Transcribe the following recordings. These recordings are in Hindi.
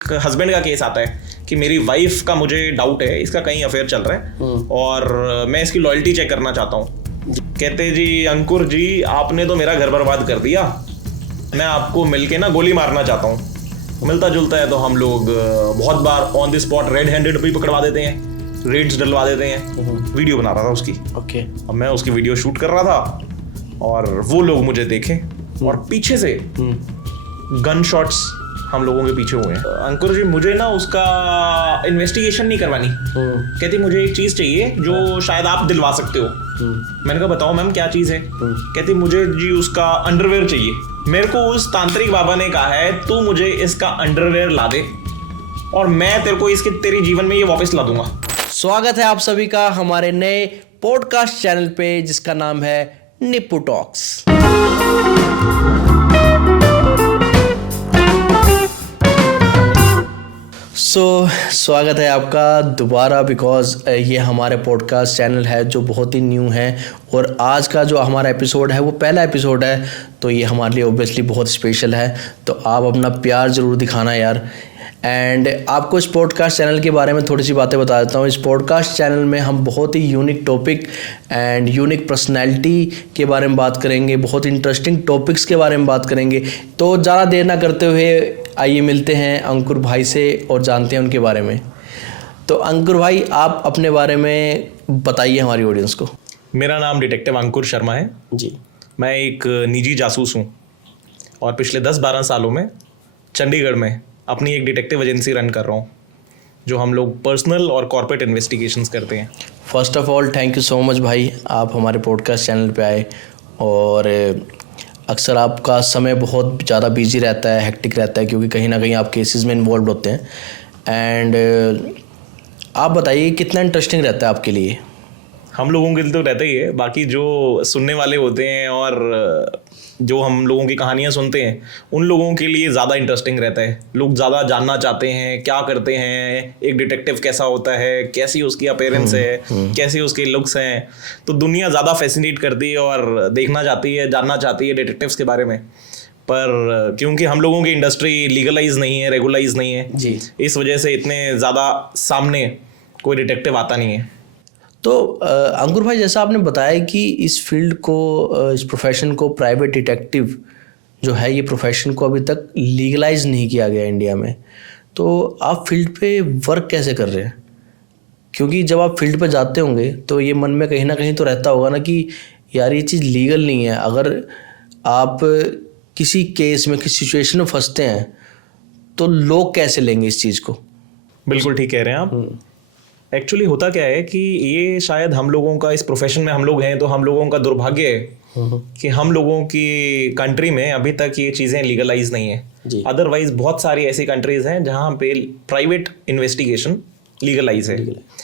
हस्बैंड का केस आता है कि मेरी वाइफ का मुझे डाउट है, इसका कहीं अफेयर चल रहा है और मैं इसकी लॉयल्टी चेक करना चाहता हूँ। कहते जी अंकुर जी आपने तो मेरा घर बर्बाद कर दिया, मैं आपको मिलके ना गोली मारना चाहता हूँ। मिलता जुलता है तो हम लोग बहुत बार on the spot red handed भी पकड़वा देते हैं, रेड्स डलवा देते हैं। वीडियो बना रहा था उसकी, अब मैं उसकी वीडियो शूट कर रहा था और वो लोग मुझे देखे और पीछे से गन शॉट्स हम लोगों के पीछे हुए हैं। अंकुर जी मुझे ना उसका इन्वेस्टिगेशन नहीं करवानी। कहती मुझे एक चीज चाहिए जो शायद आप दिलवा सकते हो। मैंने कहा बताओ मैम क्या चीज है। कहती मुझे जी उसका अंडरवेयर चाहिए। मेरे को उस तांत्रिक बाबा ने कहा है तू मुझे इसका अंडरवेयर ला दे और मैं तेरे को इसके तेरे जीवन में ये वापस ला दूंगा। स्वागत है आप सभी का हमारे नए पॉडकास्ट चैनल पे जिसका नाम है निप्पू टॉक्स। स्वागत है आपका दोबारा बिकॉज़ ये हमारे पॉडकास्ट चैनल है जो बहुत ही न्यू है और आज का जो हमारा एपिसोड है वो पहला एपिसोड है, तो ये हमारे लिए ऑब्वियसली बहुत स्पेशल है। तो आप अपना प्यार ज़रूर दिखाना यार। एंड आपको इस पॉडकास्ट चैनल के बारे में थोड़ी सी बातें बता देता हूँ। इस पॉडकास्ट चैनल में हम बहुत ही unique topic and unique personality के बारे में बात करेंगे, बहुत इंटरेस्टिंग टॉपिक्स के बारे में बात करेंगे। तो ज़्यादा देर ना करते हुए आइए मिलते हैं अंकुर भाई से और जानते हैं उनके बारे में। तो अंकुर भाई आप अपने बारे में बताइए हमारी ऑडियंस को। मेरा नाम डिटेक्टिव अंकुर शर्मा है जी। मैं एक निजी जासूस हूँ और पिछले 10-12 सालों में चंडीगढ़ में अपनी एक डिटेक्टिव एजेंसी रन कर रहा हूँ जो हम लोग पर्सनल और कॉर्पोरेट इन्वेस्टिगेशंस करते हैं। First of all thank you so much भाई, आप हमारे पॉडकास्ट चैनल पे आए। और अक्सर आपका समय बहुत ज़्यादा बिजी रहता है, हेक्टिक रहता है, क्योंकि कहीं ना कहीं आप केसेस में इन्वॉल्व होते हैं। एंड आप बताइए कितना इंटरेस्टिंग रहता है आपके लिए। हम लोगों के लिए तो रहता ही है, बाकी जो सुनने वाले होते हैं और जो हम लोगों की कहानियां सुनते हैं उन लोगों के लिए ज़्यादा इंटरेस्टिंग रहता है। लोग ज़्यादा जानना चाहते हैं क्या करते हैं, एक डिटेक्टिव कैसा होता है, कैसी उसकी अपीयरेंस है, कैसी उसके लुक्स हैं। तो दुनिया ज़्यादा फैसिनेट करती है और देखना चाहती है, जानना चाहती है डिटेक्टिव्स के बारे में। पर क्योंकि हम लोगों की इंडस्ट्री लीगलाइज नहीं है, रेगुलाइज नहीं है जी, इस वजह से इतने ज़्यादा सामने कोई डिटेक्टिव आता नहीं है। तो अंकुर भाई जैसा आपने बताया कि इस फील्ड को, इस प्रोफेशन को, प्राइवेट डिटेक्टिव जो है ये प्रोफेशन को अभी तक लीगलाइज नहीं किया गया इंडिया में, तो आप फील्ड पे वर्क कैसे कर रहे हैं? क्योंकि जब आप फील्ड पे जाते होंगे तो ये मन में कहीं ना कहीं तो रहता होगा ना कि यार ये चीज़ लीगल नहीं है। अगर आप किसी केस में, किसी सिचुएशन में फंसते हैं तो लोग कैसे लेंगे इस चीज़ को? बिल्कुल ठीक कह रहे हैं आप। एक्चुअली होता क्या है कि ये शायद हम लोगों का, इस प्रोफेशन में हम लोग हैं तो हम लोगों का दुर्भाग्य है कि हम लोगों की कंट्री में अभी तक ये चीज़ें लीगलाइज नहीं है। अदरवाइज बहुत सारी ऐसी कंट्रीज हैं जहाँ पे प्राइवेट इन्वेस्टिगेशन लीगलाइज है,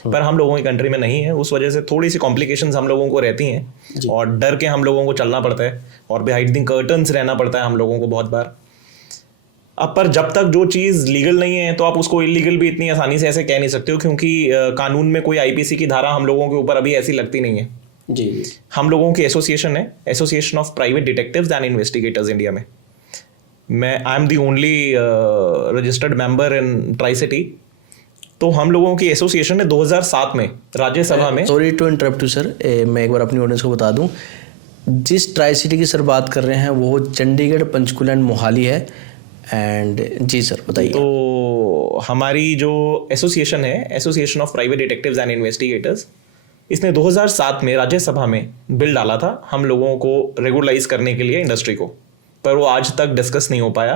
पर हम लोगों की कंट्री में नहीं है। उस वजह से थोड़ी सी कॉम्प्लिकेशंस हम लोगों को रहती हैं और डर के हम लोगों को चलना पड़ता है और बिहाइंड द कर्टन्स रहना पड़ता है हम लोगों को बहुत बार। अब पर जब तक जो चीज़ लीगल नहीं है तो आप उसको इलीगल भी इतनी आसानी से ऐसे कह नहीं सकते हो, क्योंकि कानून में कोई आईपीसी की धारा हम लोगों के ऊपर अभी ऐसी लगती नहीं है। जी। हम लोगों की एसोसिएशन है, association of private detectives and investigators India में। I am the only registered member in tri city. तो हम लोगों की एसोसिएशन ने 2007 में राज्यसभा में, sorry to interrupt you sir, मैं एक बार अपनी ऑडियंस को बता दूं, जिस ट्राई सिटी की सर बात कर रहे हैं वो चंडीगढ़, पंचकुला एंड मोहाली है। एंड जी सर बताइए। तो हमारी जो एसोसिएशन है, association of private detectives and investigators, इसने 2007 में राज्यसभा में बिल डाला था हम लोगों को रेगुलाइज करने के लिए इंडस्ट्री को, पर वो आज तक डिस्कस नहीं हो पाया।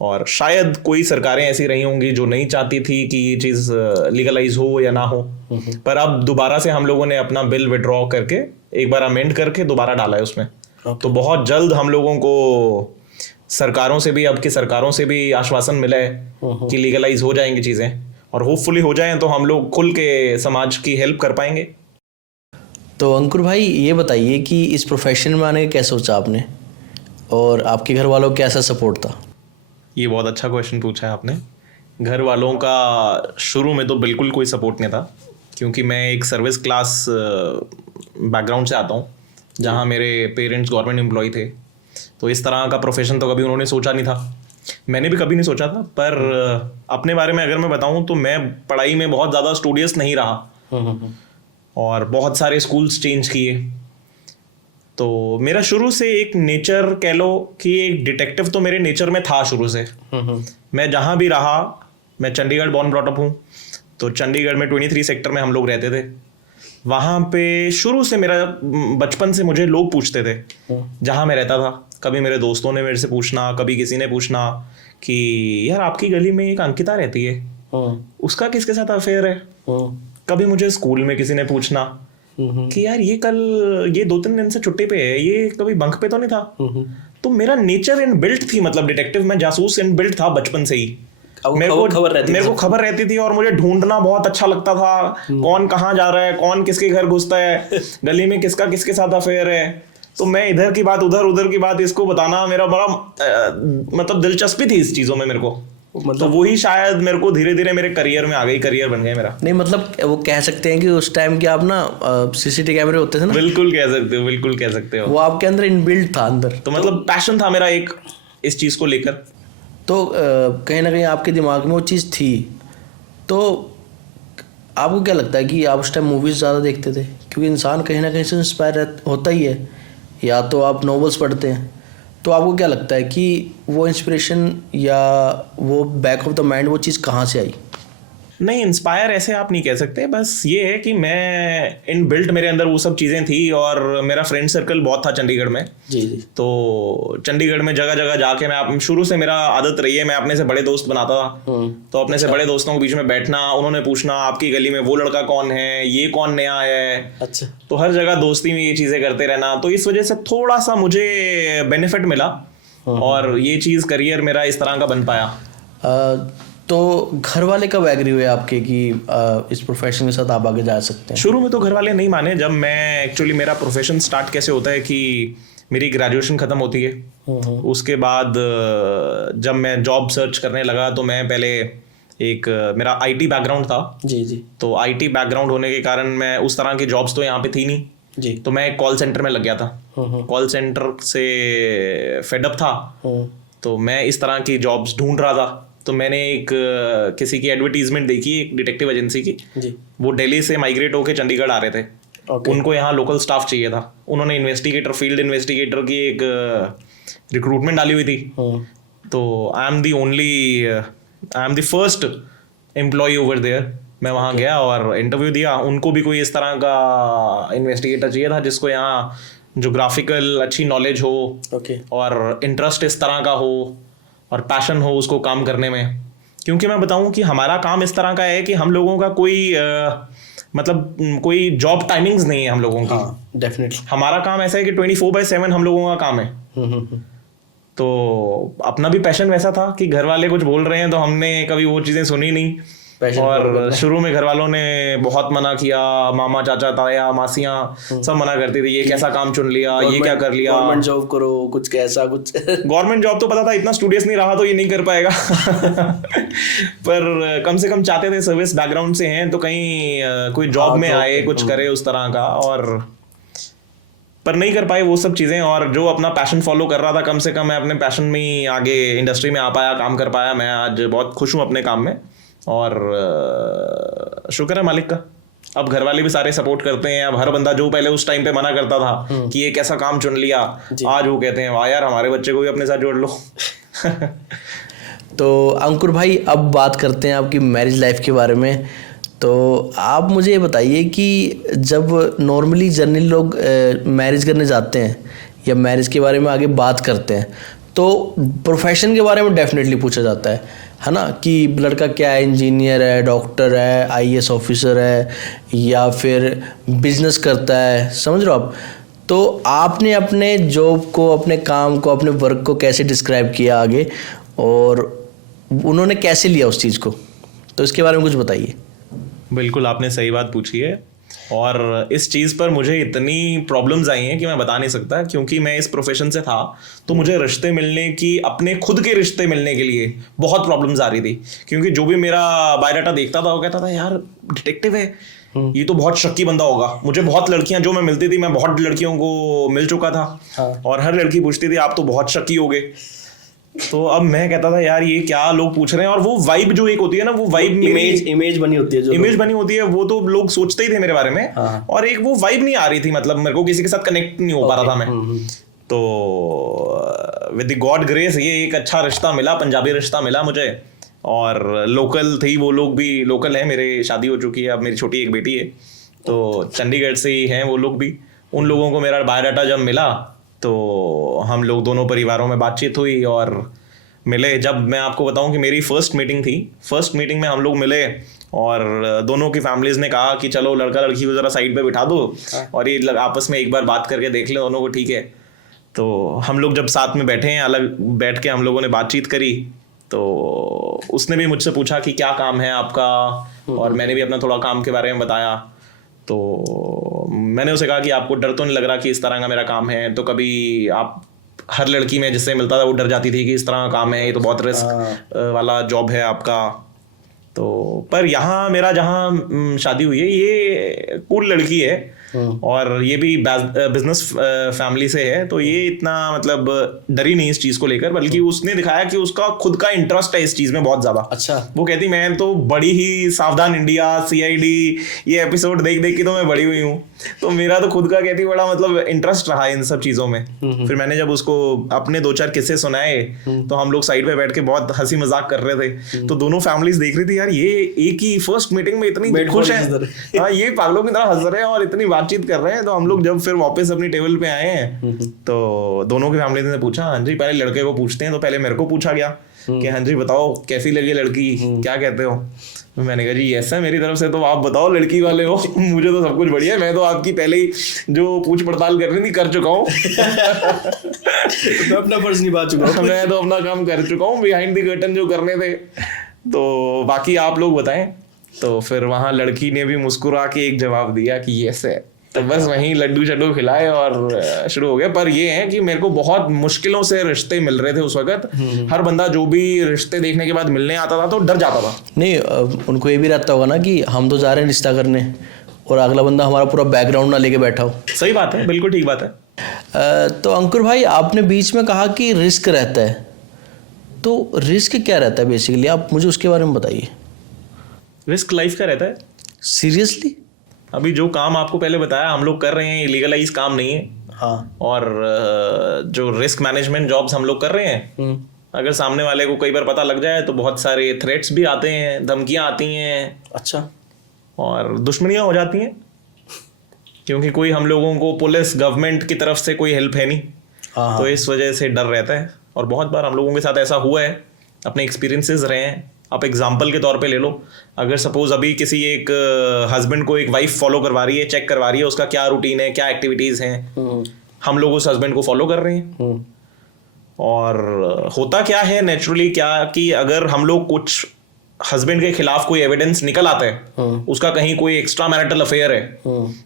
और शायद कोई सरकारें ऐसी रही होंगी जो नहीं चाहती थी कि ये चीज़ लीगलाइज हो या ना हो, पर अब दोबारा से हम लोगों ने अपना बिल विड्रॉ करके एक बार अमेंड करके दोबारा डाला है उसमें। तो बहुत जल्द हम लोगों को सरकारों से भी, अब की सरकारों से भी आश्वासन मिला है कि लीगलाइज हो जाएंगी चीज़ें और होपफुली हो जाएं तो हम लोग खुल के समाज की हेल्प कर पाएंगे। तो अंकुर भाई ये बताइए कि इस प्रोफेशन में आने का क्या सोचा आपने और आपके घर वालों का कैसा सपोर्ट था? ये बहुत अच्छा क्वेश्चन पूछा है आपने। घर वालों का शुरू में तो बिल्कुल कोई सपोर्ट नहीं था, क्योंकि मैं एक सर्विस क्लास बैकग्राउंड से आता हूँ जहाँ मेरे पेरेंट्स गवर्नमेंट एम्प्लॉय थे तो इस तरह का प्रोफेशन तो कभी उन्होंने सोचा नहीं था, मैंने भी कभी नहीं सोचा था। पर अपने बारे में अगर मैं बताऊं तो मैं पढ़ाई में बहुत ज़्यादा स्टूडियस नहीं रहा और बहुत सारे स्कूल्स चेंज किए। तो मेरा शुरू से एक नेचर कह लो कि एक डिटेक्टिव तो मेरे नेचर में था शुरू से। मैं जहाँ भी रहा, मैं चंडीगढ़ बॉर्न ब्रॉट अप हूँ, तो चंडीगढ़ में 23 सेक्टर में हम लोग रहते थे। वहाँ पे शुरू से मेरा बचपन से मुझे लोग पूछते थे जहाँ मैं रहता था। कभी मेरे दोस्तों ने मेरे से पूछना, कभी किसी ने पूछना कि यार आपकी गली में एक अंकिता रहती है, उसका किसके साथ अफेयर है। कभी मुझे स्कूल में किसी ने पूछना कि यार ये कल ये 2-3 दिन से छुट्टी पे है, ये कभी बंक पे तो नहीं था। तो मेरा नेचर इन बिल्ट थी, मतलब डिटेक्टिव में जासूस इन बिल्ट था बचपन से ही। मेरे को खबर रहती थी और मुझे ढूंढना बहुत अच्छा लगता था, कौन कहाँ जा रहा है, कौन किसके घर घुसता है, गली में किसका किसके साथ अफेयर है। तो मैं इधर की बात उधर, उधर की बात इसको बताना मेरा बड़ा मतलब दिलचस्पी थी इस चीजों में मेरे को। मतलब तो वही शायद मेरे को धीरे धीरे मेरे करियर में आ गई, करियर बन गया मेरा। नहीं मतलब वो कह सकते हैं कि उस टाइम के आप ना सीसीटीवी कैमरे होते थे ना, बिल्कुल कह सकते हो, बिल्कुल कह सकते हो, वो आपके अंदर इनबिल्ट था अंदर। तो मतलब पैशन था मेरा एक इस चीज को लेकर। तो कहीं ना कहीं आपके दिमाग में वो चीज़ थी। तो आपको क्या लगता है कि आप उस टाइम मूवीज़ ज़्यादा देखते थे? क्योंकि इंसान कहीं ना कहीं से इंस्पायर होता ही है, या तो आप नॉवेल्स पढ़ते हैं। तो आपको क्या लगता है कि वो इंस्पिरेशन या वो बैक ऑफ द माइंड वो चीज़ कहाँ से आई? नहीं, इंस्पायर ऐसे आप नहीं कह सकते, बस ये है कि मैं इन बिल्ट मेरे अंदर वो सब चीज़ें थी। और मेरा फ्रेंड सर्कल बहुत था चंडीगढ़ में। जी जी। तो चंडीगढ़ में जगह जगह जाके मैं शुरू से मेरा आदत रही है, मैं अपने से बड़े दोस्त बनाता था। तो अपने से बड़े दोस्तों के बीच में बैठना, उन्होंने पूछना आपकी गली में वो लड़का कौन है, ये कौन नया है। अच्छा। तो हर जगह दोस्ती में ये चीज़ें करते रहना, तो इस वजह से थोड़ा सा मुझे बेनिफिट मिला और ये चीज़ करियर मेरा इस तरह का बन पाया। तो घर वाले कब एग्री हुए आपके कि इस प्रोफेशन के साथ आप आगे जा सकते हैं? शुरू में तो घर वाले नहीं माने। जब मैं एक्चुअली मेरा प्रोफेशन स्टार्ट कैसे होता है कि मेरी ग्रेजुएशन ख़त्म होती है, उसके बाद जब मैं जॉब सर्च करने लगा तो मैं पहले एक मेरा आईटी बैकग्राउंड था। जी जी। तो आईटी बैकग्राउंड होने के कारण मैं उस तरह की जॉब्स तो यहाँ पे थी नहीं जी। तो मैं एक कॉल सेंटर में लग गया था। कॉल सेंटर से फेडअप था, तो मैं इस तरह की जॉब्स ढूंढ रहा था। तो मैंने एक किसी की एडवर्टीजमेंट देखी, एक डिटेक्टिव एजेंसी की जी। वो दिल्ली से माइग्रेट होके चंडीगढ़ आ रहे थे। उनको यहाँ लोकल स्टाफ चाहिए था। उन्होंने इन्वेस्टिगेटर, फील्ड इन्वेस्टिगेटर की एक रिक्रूटमेंट डाली हुई थी। तो I am the first employee over there. मैं वहाँ गया और इंटरव्यू दिया। उनको भी कोई इस तरह का इन्वेस्टिगेटर चाहिए था जिसको यहाँ जोग्राफिकल अच्छी नॉलेज हो और इंटरेस्ट इस तरह का हो और पैशन हो उसको काम करने में। क्योंकि मैं बताऊं कि हमारा काम इस तरह का है कि हम लोगों का कोई मतलब कोई जॉब टाइमिंग्स नहीं है हम लोगों की। हाँ, डेफिनेटली हमारा काम ऐसा है कि 24/7 हम लोगों का काम है। तो अपना भी पैशन वैसा था कि घर वाले कुछ बोल रहे हैं तो हमने कभी वो चीज़ें सुनी नहीं। और शुरू में घर वालों ने बहुत मना किया, मामा चाचा ताया मासियाँ सब मना करती थी, ये कैसा काम चुन लिया, ये क्या कर लिया, गवर्नमेंट जॉब करो, कुछ कैसा कुछ। गवर्नमेंट जॉब तो पता था, इतना स्टूडियस नहीं रहा तो ये नहीं कर पाएगा। पर कम से कम चाहते थे, सर्विस बैकग्राउंड से हैं तो कहीं कोई जॉब में आए, कुछ करे उस तरह का। और पर नहीं कर पाए वो सब चीज़ें। और जो अपना पैशन फॉलो कर रहा था, कम से कम मैं अपने पैशन में ही आगे इंडस्ट्री में आ पाया, काम कर पाया। मैं आज बहुत खुश हूँ अपने काम में और शुक्र है मालिक का। अब घर वाले भी सारे सपोर्ट करते हैं। अब हर बंदा जो पहले उस टाइम पे मना करता था कि ये कैसा काम चुन लिया, आज वो कहते हैं वाह यार हमारे बच्चे को भी अपने साथ जोड़ लो। तो अंकुर भाई, अब बात करते हैं आपकी मैरिज लाइफ के बारे में। तो आप मुझे ये बताइए कि जब नॉर्मली जनरली लोग मैरिज करने जाते हैं या मैरिज के बारे में आगे बात करते हैं तो प्रोफेशन के बारे में डेफिनेटली पूछा जाता है ना, कि लड़का क्या है, इंजीनियर है, डॉक्टर है, आईएएस ऑफिसर है या फिर बिजनेस करता है, समझ रहे हो आप। तो आपने अपने जॉब को, अपने काम को, अपने वर्क को कैसे डिस्क्राइब किया आगे और उन्होंने कैसे लिया उस चीज़ को, तो इसके बारे में कुछ बताइए। बिल्कुल, आपने सही बात पूछी है और इस चीज़ पर मुझे इतनी प्रॉब्लम्स आई हैं कि मैं बता नहीं सकता। क्योंकि मैं इस प्रोफेशन से था तो मुझे रिश्ते मिलने की, अपने खुद के रिश्ते मिलने के लिए बहुत प्रॉब्लम्स आ रही थी। क्योंकि जो भी मेरा बायोडाटा देखता था वो कहता था यार डिटेक्टिव है, ये तो बहुत शक्की बंदा होगा। मुझे बहुत लड़कियां जो मैं मिलती थी, मैं बहुत लड़कियों को मिल चुका था। हाँ। और हर लड़की पूछती थी आप तो बहुत शक्की होगे। तो अब मैं कहता था यार ये क्या लोग पूछ रहे हैं। और वो वाइब जो एक होती है ना, वो वाइब इमेज बनी होती है, जो इमेज बनी होती है, वो तो लोग सोचते ही थे मेरे बारे में। हाँ। और एक वो वाइब नहीं आ रही थी, मतलब मेरे को किसी के साथ कनेक्ट नहीं हो पा रहा था मैं। तो विद द गॉड ग्रेस ये एक अच्छा रिश्ता मिला, पंजाबी रिश्ता मिला मुझे। और लोकल थी वो लोग भी, लोकल है, मेरे शादी हो चुकी है, अब मेरी छोटी एक बेटी है, तो चंडीगढ़ से ही हैं वो लोग भी। उन लोगों को मेरा बायोडाटा जब मिला तो हम लोग दोनों परिवारों में बातचीत हुई और मिले। जब मैं आपको बताऊं कि मेरी फर्स्ट मीटिंग थी, फर्स्ट मीटिंग में हम लोग मिले और दोनों की फैमिलीज ने कहा कि चलो लड़का लड़की को जरा साइड पे बिठा दो और ये आपस में एक बार बात करके देख ले दोनों को, ठीक है। तो हम लोग जब साथ में बैठे हैं, अलग बैठ के हम लोगों ने बातचीत करी, तो उसने भी मुझसे पूछा कि क्या काम है आपका, और मैंने भी अपना थोड़ा काम के बारे में बताया। तो मैंने उसे कहा कि आपको डर तो नहीं लग रहा कि इस तरह का मेरा काम है? तो कभी आप हर लड़की में जिससे मिलता था वो डर जाती थी कि इस तरह का काम है, ये तो बहुत रिस्क वाला जॉब है आपका। तो पर यहाँ मेरा जहाँ शादी हुई है ये कूल लड़की है और ये भी बिजनेस फैमिली से है, तो ये इतना मतलब डरी नहीं इस चीज को लेकर, बल्कि उसने दिखाया कि उसका खुद का इंटरेस्ट है इस चीज में बहुत ज्यादा। अच्छा। वो कहती मैं तो बड़ी ही सावधान इंडिया, CID ये एपिसोड देख देख के तो मैं बड़ी हुई हूँ। तो मेरा तो खुद का कहती बड़ा मतलब इंटरेस्ट रहा इन सब चीजों में। फिर मैंने जब उसको अपने 2-4 किस्से सुनाए तो हम लोग साइड पे बैठ के बहुत हंसी मजाक कर रहे थे। तो दोनों फैमिलीज देख रही थी यार ये एक ही फर्स्ट मीटिंग में इतनी खुश है, हाँ ये पागलों की तरह हंस रहे हैं और इतनी बातचीत कर रहे हैं। तो हम लोग जब फिर वापस अपनी टेबल पे आए हैं तो दोनों की फैमिली ने पूछा, हाँ जी पहले लड़के को पूछते हैं, तो पहले मेरे को पूछा गया कि हाँ जी बताओ कैसी लगी लड़की, क्या कहते हो? मैंने कहा जी ऐसा मेरी तरफ से तो आप बताओ लड़की वाले हो, मुझे तो सब कुछ बढ़िया है, मैं तो आपकी पहले ही जो पूछ पड़ताल करनी थी कर चुका हूँ। मैं अपना फर्ज निभा चुका हूँ, मैं तो अपना काम कर चुका हूँ, बिहाइंड द कर्टन जो करने थे। तो बाकी आप लोग बताएं। तो फिर वहां लड़की ने भी मुस्कुरा के एक जवाब दिया कि यस है। तो बस वहीं लड्डू शड्डू खिलाए और शुरू हो गया। पर ये है कि मेरे को बहुत मुश्किलों से रिश्ते मिल रहे थे उस वक्त। हर बंदा जो भी रिश्ते देखने के बाद मिलने आता था तो डर जाता था। नहीं उनको ये भी रहता होगा ना कि हम तो जा रहे हैं रिश्ता करने और अगला बंदा हमारा पूरा बैकग्राउंड ना लेके बैठा हो। सही बात है, बिल्कुल ठीक बात है। तो अंकुर भाई आपने बीच में कहा कि रिस्क रहता है, तो रिस्क क्या रहता है बेसिकली, आप मुझे उसके बारे में बताइए। रिस्क लाइफ का रहता है। सीरियसली? अभी जो काम आपको पहले बताया हम लोग कर रहे हैं, लीगलाइज काम नहीं है। हाँ। और जो रिस्क मैनेजमेंट जॉब्स हम लोग कर रहे हैं, अगर सामने वाले को कई बार पता लग जाए तो बहुत सारे थ्रेट्स भी आते हैं, धमकियां आती हैं। अच्छा। और दुश्मनियां हो जाती हैं, क्योंकि कोई हम लोगों को पुलिस गवर्नमेंट की तरफ से कोई हेल्प है नहीं। हाँ। तो इस वजह से डर रहता है। और बहुत बार हम लोगों के साथ ऐसा हुआ है, अपने एक्सपीरियंसेस रहे हैं। आप एग्जाम्पल के तौर पे ले लो, अगर सपोज अभी किसी एक हस्बैंड को एक वाइफ फॉलो करवा रही है, चेक करवा रही है उसका क्या रूटीन है, क्या एक्टिविटीज हैं, हम लोग उस हस्बैंड को फॉलो कर रहे हैं। और होता क्या है नेचुरली क्या कि अगर हम लोग कुछ हस्बैंड के खिलाफ कोई एविडेंस निकल आता है, उसका कहीं कोई एक्स्ट्रा मैरिटल अफेयर है,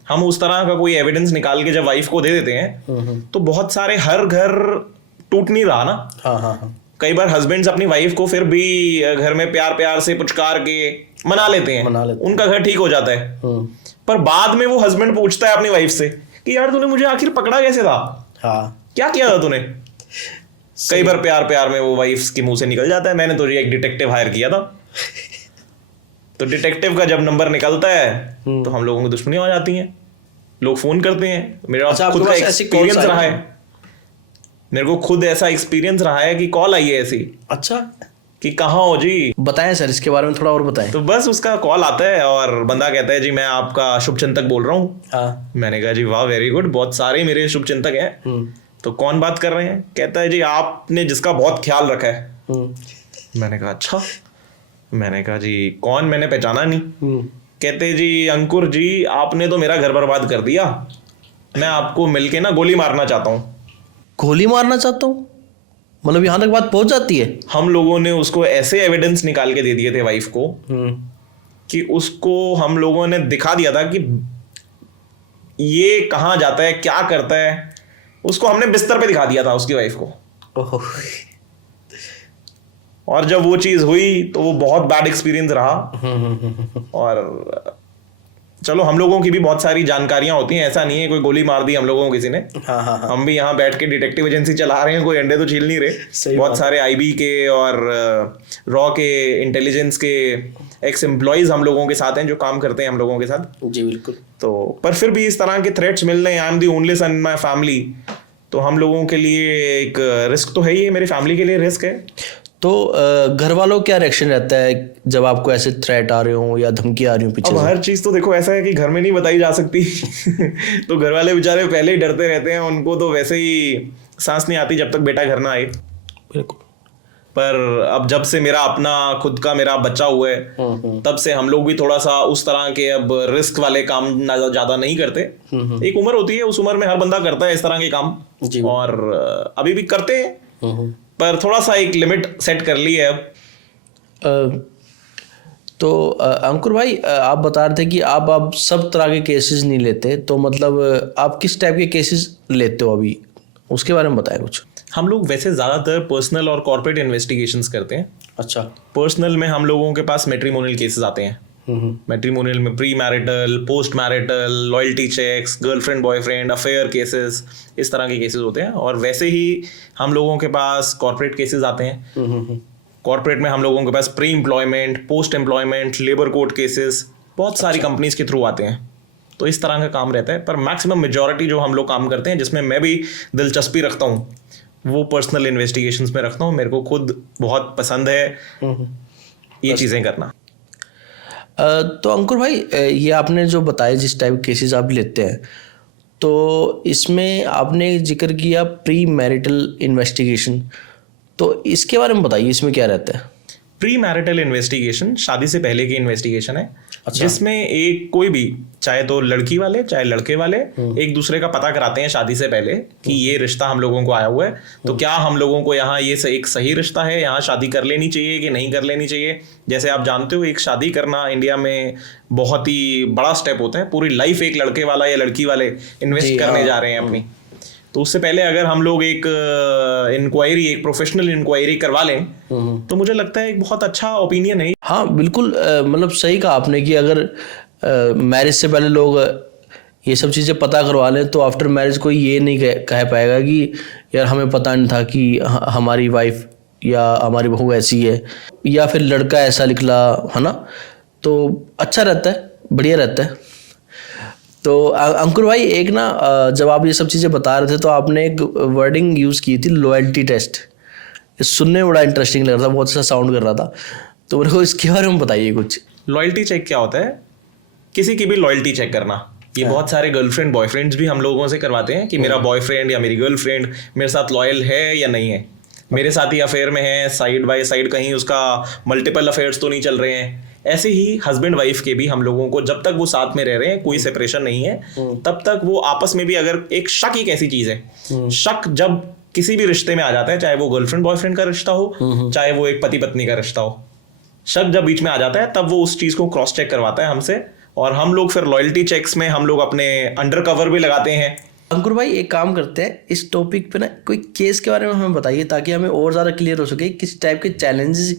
हम उस तरह का कोई एविडेंस निकाल के जब वाइफ को दे देते हैं तो बहुत सारे, हर घर टूट नहीं रहा ना। हाँ हाँ हाँ। कई बार हस्बैंड्स अपनी वाइफ को फिर भी घर में प्यार प्यार से पुचकार के मना लेते हैं, उनका घर ठीक हो जाता है। पर बाद में वो हस्बैंड पूछता है अपनी वाइफ से कि यार तूने मुझे आखिर पकड़ा कैसे था? हाँ। क्या किया था तूने? कई बार प्यार प्यार में वो वाइफ के मुंह से निकल जाता है, मैंने तुझे एक डिटेक्टिव हायर किया था। तो डिटेक्टिव का जब नंबर निकलता है तो हम लोगों की दुश्मनियां हो जाती हैं, लोग फोन करते हैं। मेरा खुद का एक्सपीरियंस रहा है, मेरे को खुद ऐसा एक्सपीरियंस रहा है कि कॉल आई है ऐसी। अच्छा। कि कहाँ हो जी? बताएं सर, इसके बारे में थोड़ा और बताएं। तो बस उसका कॉल आता है और बंदा कहता है जी मैं आपका शुभचिंतक बोल रहा हूँ। हाँ। मैंने कहा जी वाह वेरी गुड, बहुत सारे मेरे शुभचिंतक हैं। तो कौन बात कर रहे हैं? कहता है जी आपने जिसका बहुत ख्याल रखा है। मैंने कहा अच्छा। मैंने कहा जी कौन? मैंने पहचाना नहीं। कहते जी अंकुर जी आपने तो मेरा घर बर्बाद कर दिया, मैं आपको मिलके ना गोली मारना चाहता हूँ। गोली मारना चाहता हूँ? मतलब यहाँ तक बात पहुंच जाती है? हम लोगों ने उसको ऐसे एविडेंस निकाल के दे दिए थे वाइफ को कि उसको हम लोगों ने दिखा दिया था कि ये कहाँ जाता है, क्या करता है। उसको हमने बिस्तर पे दिखा दिया था उसकी वाइफ को। और जब वो चीज हुई तो वो बहुत बैड एक्सपीरियंस रहा। और चलो हम लोगों की भी बहुत सारी जानकारियां होती हैं, ऐसा नहीं है कोई गोली मार दी हम लोगों को किसी ने। हाँ हाँ हाँ। हम भी यहाँ बैठ के डिटेक्टिव एजेंसी चला रहे हैं, कोई अंडे तो छील नहीं रहे। बहुत सारे आईबी के और रॉ के इंटेलिजेंस के एक्स एम्प्लॉयज हम लोगों के साथ हैं जो काम करते हैं हम लोगों के साथ। जी बिल्कुल। तो पर फिर भी इस तरह के थ्रेट्स मिल रहे हैं, आई am the only son in my family, तो हम लोगों के लिए एक रिस्क तो है ही है, मेरी फैमिली के लिए रिस्क है। तो घर वालों क्या रिएक्शन रहता है जब आपको ऐसे थ्रेट आ रहे हो या धमकी आ रही हो पीछे अब से? हर चीज तो देखो ऐसा है कि घर में नहीं बताई जा सकती तो घर वाले बेचारे पहले ही डरते रहते हैं, उनको तो वैसे ही सांस नहीं आती जब तक बेटा घर ना आए। बिल्कुल। पर अब जब से मेरा अपना खुद का मेरा बच्चा हुआ है तब से हम लोग भी थोड़ा सा उस तरह के अब रिस्क वाले काम ज्यादा नहीं करते। एक उम्र होती है, उस उम्र में हर बंदा करता है इस तरह के काम, और अभी भी करते हैं, पर थोड़ा सा एक लिमिट सेट कर ली है अब। तो अंकुर भाई आप बता रहे थे कि आप सब तरह के केसेस नहीं लेते, तो मतलब आप किस टाइप के केसेस लेते हो अभी, उसके बारे में बताएं कुछ। हम लोग वैसे ज्यादातर पर्सनल और कॉर्पोरेट इन्वेस्टिगेशंस करते हैं। अच्छा। पर्सनल में हम लोगों के पास मैट्रिमोनियल केसेस आते हैं। मैट्रिमोनियल में pre marital, post marital, loyalty checks, girlfriend boyfriend, affair cases, इस तरह के केसेस होते हैं। और वैसे ही हम लोगों के पास कॉर्पोरेट केसेस आते हैं। कॉर्पोरेट में हम लोगों के पास pre employment, post employment, labour court cases बहुत सारी कंपनीज के थ्रू आते हैं। तो इस तरह का काम रहता है, पर मैक्सिमम मेजॉरिटी जो हम लोग काम करते हैं जिसमें मैं भी दिलचस्पी रखता हूँ वो पर्सनल इन्वेस्टिगेशंस में रखता हूँ। मेरे को खुद बहुत पसंद है ये चीज़ें करना। तो अंकुर भाई ये आपने जो बताया जिस टाइप केसेस आप लेते हैं, तो इसमें आपने जिक्र किया प्री मैरिटल इन्वेस्टिगेशन, तो इसके बारे में बताइए, इसमें क्या रहता है? प्री मैरिटल इन्वेस्टिगेशन शादी से पहले की इन्वेस्टिगेशन है। अच्छा। जिसमें एक कोई भी, चाहे तो लड़की वाले चाहे लड़के वाले, एक दूसरे का पता कराते हैं शादी से पहले कि ये रिश्ता हम लोगों को आया हुआ है, तो क्या हम लोगों को यहाँ ये एक सही रिश्ता है, यहाँ शादी कर लेनी चाहिए कि नहीं कर लेनी चाहिए। जैसे आप जानते हो एक शादी करना इंडिया में बहुत ही बड़ा स्टेप होता है, पूरी लाइफ एक लड़के वाला या लड़की वाले इन्वेस्ट करने जा रहे हैं अपनी। तो उससे पहले अगर हम लोग एक इंक्वायरी, एक प्रोफेशनल इंक्वायरी करवा लें तो मुझे लगता है एक बहुत अच्छा ओपिनियन है। हाँ बिल्कुल, मतलब सही कहा आपने कि अगर मैरिज से पहले लोग ये सब चीज़ें पता करवा लें तो आफ्टर मैरिज कोई ये नहीं कह पाएगा कि यार हमें पता नहीं था कि हमारी वाइफ या हमारी बहू ऐसी है, या फिर लड़का ऐसा निकला, है ना। तो अच्छा रहता है, बढ़िया रहता है। तो अंकुर भाई एक ना जब आप ये सब चीज़ें बता रहे थे तो आपने एक वर्डिंग यूज़ की थी, लॉयल्टी टेस्ट। सुनने में बड़ा इंटरेस्टिंग लग रहा था, बहुत अच्छा साउंड कर रहा था, तो मेरे को इसके बारे में बताइए कुछ। लॉयल्टी चेक क्या होता है? किसी की भी लॉयल्टी चेक करना। ये बहुत सारे गर्लफ्रेंड बॉयफ्रेंड्स भी हम लोगों से करवाते हैं कि मेरा बॉयफ्रेंड या मेरी गर्लफ्रेंड मेरे साथ लॉयल है या नहीं है, मेरे साथ ही अफेयर में है, साइड बाय साइड कहीं उसका मल्टीपल अफेयर्स तो नहीं चल रहे हैं। ऐसे ही हस्बैंड वाइफ के भी हम लोगों को जब तक वो साथ में रह रहे हैं, कोई सेपरेशन नहीं है, तब तक वो आपस में भी, अगर एक शक एक ऐसी चीज है, शक जब किसी भी रिश्ते में आ जाता है, चाहे वो गर्लफ्रेंड बॉयफ्रेंड का रिश्ता हो, चाहे वो एक पति पत्नी का रिश्ता हो, शक जब बीच में आ जाता है तब वो उस चीज को क्रॉस चेक करवाता है हमसे। और हम लोग फिर लॉयल्टी चेक्स में हम लोग अपने अंडर कवर भी लगाते हैं। अंकुर भाई एक काम करते हैं, इस टॉपिक पे ना कोई केस के बारे में हमें बताइए ताकि हमें और ज़्यादा क्लियर हो सके किस टाइप के चैलेंजेस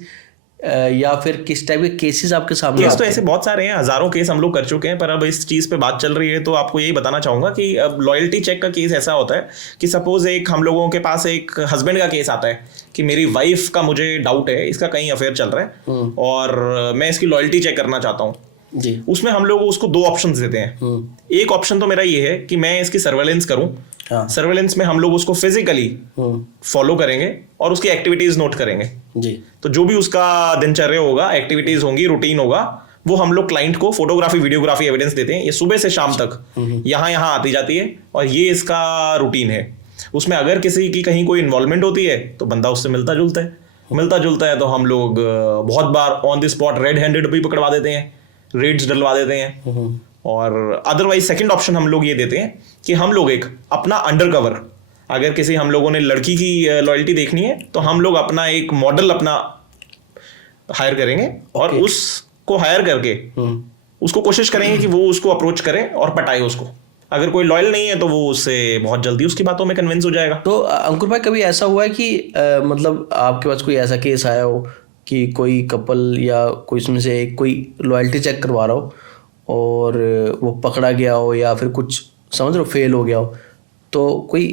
या फिर किस टाइप के केसेस आपके सामने। केस तो ऐसे बहुत सारे हैं, हजारों केस हम लोग कर चुके हैं, पर अब इस चीज पे बात चल रही है तो आपको यही बताना चाहूंगा कि अब लॉयल्टी चेक का केस ऐसा होता है कि सपोज एक हम लोगों के पास एक हस्बैंड का केस आता है कि मेरी वाइफ का मुझे डाउट है, इसका कहीं अफेयर चल रहा है और मैं इसकी लॉयल्टी चेक करना चाहता हूँ जी। उसमें हम लोग उसको दो ऑप्शंस देते हैं। एक ऑप्शन तो मेरा ये है कि मैं इसकी सर्वेलेंस करूं। सर्वेलेंस में हम लोग उसको फिजिकली फॉलो करेंगे और उसकी एक्टिविटीज नोट करेंगे जी। तो जो भी उसका दिनचर्या होगा, एक्टिविटीज होंगी, रूटीन होगा, वो हम लोग क्लाइंट को फोटोग्राफी, वीडियोग्राफी एविडेंस देते हैं। ये सुबह से शाम तक यहाँ आती जाती है और ये इसका रूटीन है। उसमें अगर किसी की कहीं कोई इन्वॉल्वमेंट होती है तो बंदा उससे मिलता जुलता है तो हम लोग बहुत बार on the spot red handed भी पकड़वा देते हैं, रेड्स डलवा देते हैं। और अदरवाइज सेकंड ऑप्शन हम लोग ये देते हैं कि हम लोग एक अपना अंडर कवर, अगर किसी हम लोगों ने लड़की की लॉयल्टी देखनी है तो हम लोग अपना एक मॉडल अपना हायर करेंगे और उसको हायर करके उसको कोशिश करेंगे कि वो उसको अप्रोच करे और पटाए उसको। अगर कोई लॉयल नहीं है तो वो उससे बहुत जल्दी उसकी बातों में कन्विंस हो जाएगा। तो अंकुर भाई कभी ऐसा हुआ है कि मतलब आपके पास कोई ऐसा केस आया हो कि कोई कपल या कोई इसमें से कोई लॉयल्टी चेक करवा रहा हो और वो पकड़ा गया हो या फिर कुछ समझ लो फेल हो गया हो, तो कोई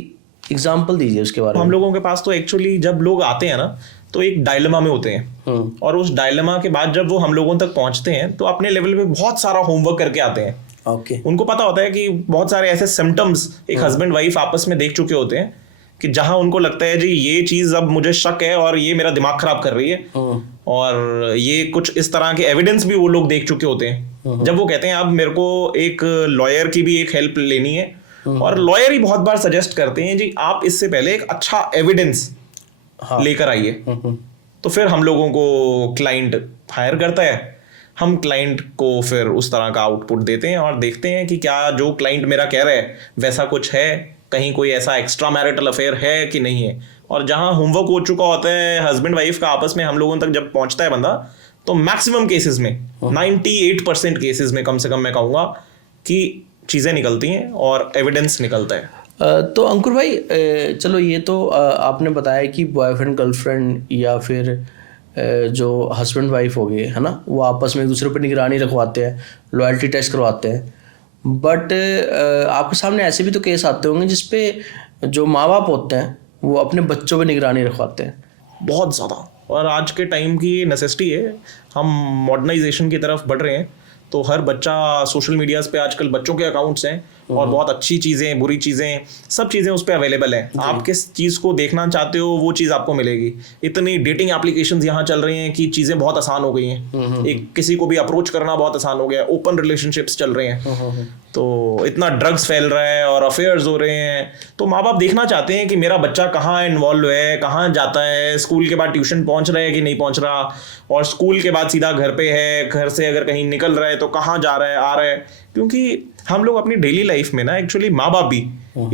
एग्जाम्पल दीजिए उसके बारे में। हम लोगों के पास तो एक्चुअली जब लोग आते हैं ना तो एक डायलेमा में होते हैं, और उस डायलेमा के बाद जब वो हम लोगों तक पहुंचते हैं तो अपने लेवल पे बहुत सारा होमवर्क करके आते हैं। ओके। उनको पता होता है कि बहुत सारे ऐसे सिम्टम्स एक हस्बैंड वाइफ आपस में देख चुके होते हैं कि जहां उनको लगता है जी ये चीज अब मुझे शक है और ये मेरा दिमाग खराब कर रही है, और ये कुछ इस तरह के एविडेंस भी वो लोग देख चुके होते हैं। जब वो कहते हैं अब मेरे को एक लॉयर की भी एक हेल्प लेनी है, और लॉयर ही बहुत बार सजेस्ट करते हैं जी आप इससे पहले एक अच्छा एविडेंस लेकर आइए, तो फिर हम लोगों को क्लाइंट हायर करता है। हम क्लाइंट को फिर उस तरह का आउटपुट देते हैं और देखते हैं कि क्या जो क्लाइंट मेरा कह रहा है वैसा कुछ है, कहीं कोई ऐसा एक्स्ट्रा मैरिटल अफेयर है कि नहीं है। और जहां होमवर्क हो चुका होता है हस्बैंड वाइफ का आपस में, हम लोगों तक जब पहुंचता है बंदा, तो मैक्सिमम केसेस में 98% केसेस में कम से कम मैं कहूँगा कि चीज़ें निकलती हैं और एविडेंस निकलता है। तो अंकुर भाई, चलो ये तो आपने बताया कि बॉयफ्रेंड गर्लफ्रेंड या फिर जो हस्बैंड वाइफ हो गए है ना, वो आपस में एक दूसरे पर निगरानी रखवाते हैं, लॉयल्टी टेस्ट करवाते हैं। बट आपके सामने ऐसे भी तो केस आते होंगे जिसपे जो माँ बाप होते हैं वो अपने बच्चों पे निगरानी रखवाते हैं। बहुत ज़्यादा, और आज के टाइम की नेसेसिटी है, हम मॉडर्नाइजेशन की तरफ बढ़ रहे हैं, तो हर बच्चा सोशल मीडियाज पे आजकल बच्चों के अकाउंट्स हैं, और बहुत अच्छी चीज़ें बुरी चीज़ें सब चीज़ें उस पर अवेलेबल हैं। आप किस चीज़ को देखना चाहते हो वो चीज़ आपको मिलेगी। इतनी डेटिंग एप्लीकेशंस यहाँ चल रही हैं कि चीज़ें बहुत आसान हो गई हैं, एक किसी को भी अप्रोच करना बहुत आसान हो गया, ओपन रिलेशनशिप्स चल रहे हैं, तो इतना ड्रग्स फैल रहा है और अफेयर्स हो रहे हैं। तो माँ बाप देखना चाहते हैं कि मेरा बच्चा कहाँ इन्वॉल्व है, कहाँ जाता है, स्कूल के बाद ट्यूशन पहुँच रहा है कि नहीं पहुँच रहा, और स्कूल के बाद सीधा घर पे है, घर से अगर कहीं निकल रहा है तो कहाँ जा रहा है, आ रहा है। क्योंकि हम लोग अपनी डेली लाइफ में ना एक्चुअली माँ बाप भी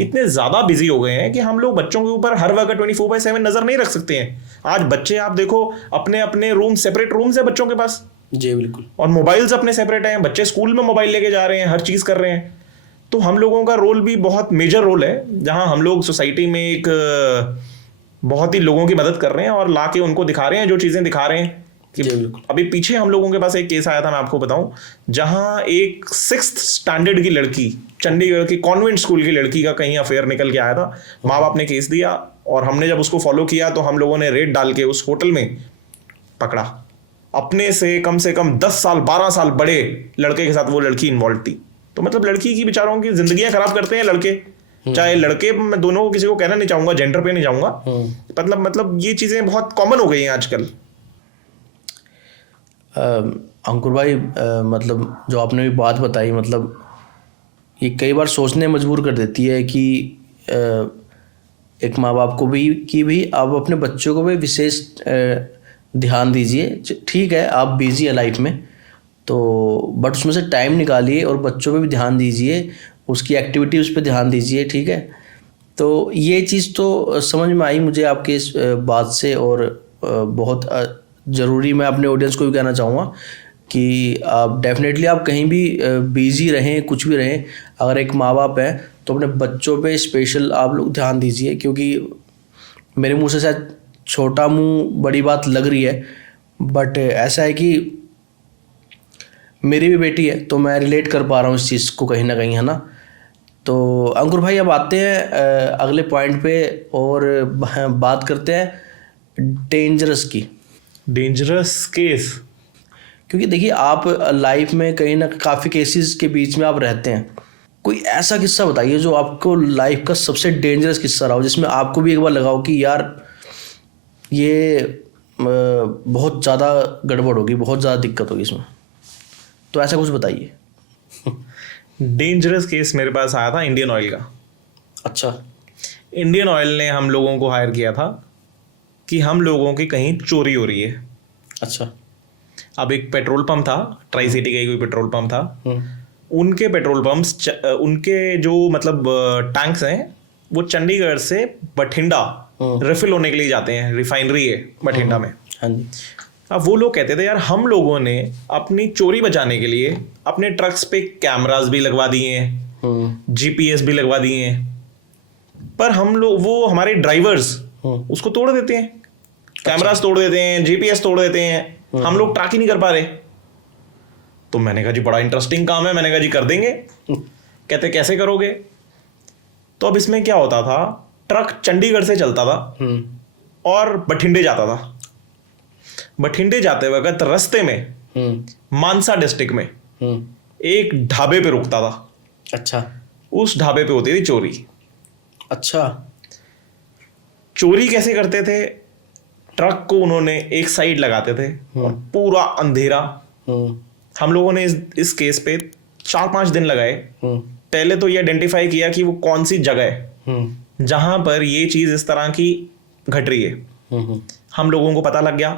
इतने ज़्यादा बिजी हो गए हैं कि हम लोग बच्चों के ऊपर हर वक्त 24/7 नज़र नहीं रख सकते हैं। आज बच्चे आप देखो, अपने अपने रूम, सेपरेट रूम्स है बच्चों के पास। जी बिल्कुल। और मोबाइल्स अपने सेपरेट हैं, बच्चे स्कूल में मोबाइल लेके जा रहे हैं, हर चीज़ कर रहे हैं। तो हम लोगों का रोल भी बहुत मेजर रोल है, जहां हम लोग सोसाइटी में एक बहुत ही लोगों की मदद कर रहे हैं और ला के उनको दिखा रहे हैं जो चीज़ें दिखा रहे हैं। कि अभी पीछे हम लोगों के पास एक केस आया था, मैं आपको बताऊं, जहां एक 6th स्टैंडर्ड की लड़की, चंडीगढ़ की कॉन्वेंट स्कूल की लड़की का कहीं अफेयर निकल के आया था। माँ बाप ने केस दिया और हमने जब उसको फॉलो किया तो हम लोगों ने रेड डाल के उस होटल में पकड़ा। अपने से कम 10 साल 12 साल बड़े लड़के के साथ वो लड़की इन्वॉल्व थी। तो मतलब लड़की की बेचारों की जिंदगियां खराब करते हैं लड़के, चाहे लड़के, मैं दोनों को किसी को कहना नहीं चाहूंगा, जेंडर पे नहीं जाऊंगा, मतलब ये चीजें बहुत कॉमन हो गई हैं आजकल। अंकुर भाई, मतलब जो आपने भी बात बताई, मतलब ये कई बार सोचने मजबूर कर देती है कि एक माँ बाप को भी आप अपने बच्चों को भी विशेष ध्यान दीजिए। ठीक है, आप बिजी है लाइफ में, तो बट उसमें से टाइम निकालिए और बच्चों पे भी ध्यान दीजिए, उसकी एक्टिविटीज़ पे ध्यान दीजिए। ठीक है, तो ये चीज़ तो समझ में आई मुझे आपके इस बात से, और बहुत ज़रूरी मैं अपने ऑडियंस को भी कहना चाहूँगा कि आप डेफिनेटली आप कहीं भी बिजी रहें, कुछ भी रहें, अगर एक माँ बाप है तो अपने बच्चों पे स्पेशल आप लोग ध्यान दीजिए। क्योंकि मेरे मुँह से शायद छोटा मुँह बड़ी बात लग रही है, बट ऐसा है कि मेरी भी बेटी है तो मैं रिलेट कर पा रहा हूँ इस चीज़ को कहीं ना कहीं, है ना। तो अंकुर भाई, अब आते हैं अगले पॉइंट पे और बात करते हैं डेंजरस की। डेंजरस केस, क्योंकि देखिए आप लाइफ में कहीं ना काफ़ी केसेस के बीच में आप रहते हैं, कोई ऐसा किस्सा बताइए जो आपको लाइफ का सबसे डेंजरस किस्सा रहा हो, जिसमें आपको भी एक बार लगा हो कि यार ये बहुत ज़्यादा गड़बड़ होगी, बहुत ज़्यादा दिक्कत होगी इसमें, तो ऐसा कुछ बताइए। डेंजरस केस मेरे पास आया था इंडियन ऑयल का। अच्छा। इंडियन ऑयल ने हम लोगों को हायर किया था कि हम लोगों की कहीं चोरी हो रही है। अच्छा। अब एक पेट्रोल पंप था, ट्राई सिटी का कोई पेट्रोल पंप था, उनके पेट्रोल पंप्स, उनके जो मतलब टैंक्स हैं वो चंडीगढ़ से बठिंडा रिफिल होने के लिए जाते हैं, रिफाइनरी है बठिंडा में। हाँ जी। अब वो लोग कहते थे यार हम लोगों ने अपनी चोरी बचाने के लिए अपने ट्रक्स पे कैमरास भी लगवा दिए हैं, जीपीएस भी लगवा दिए हैं, पर हम लोग, वो हमारे ड्राइवर्स उसको तोड़ देते हैं, कैमरास तोड़ देते हैं, जीपीएस तोड़ देते हैं, हम लोग ट्रैक ही नहीं कर पा रहे। तो मैंने कहा जी बड़ा इंटरेस्टिंग काम है। मैंने कहा जी कर देंगे। कहते कैसे करोगे? तो अब इसमें क्या होता था, ट्रक चंडीगढ़ से चलता था और बठिंडे जाता था। बठिंडे जाते वक्त रास्ते में मानसा डिस्ट्रिक्ट में एक ढाबे पे रुकता था। अच्छा। उस ढाबे पे होती थी चोरी। अच्छा। चोरी कैसे करते थे? ट्रक को उन्होंने एक साइड लगाते थे और पूरा अंधेरा। हम लोगों ने इस केस पे 4-5 दिन लगाए। पहले तो ये आइडेंटिफाई किया कि वो कौन सी जगह है जहां पर ये चीज इस तरह की घट रही है। हम लोगों को पता लग गया,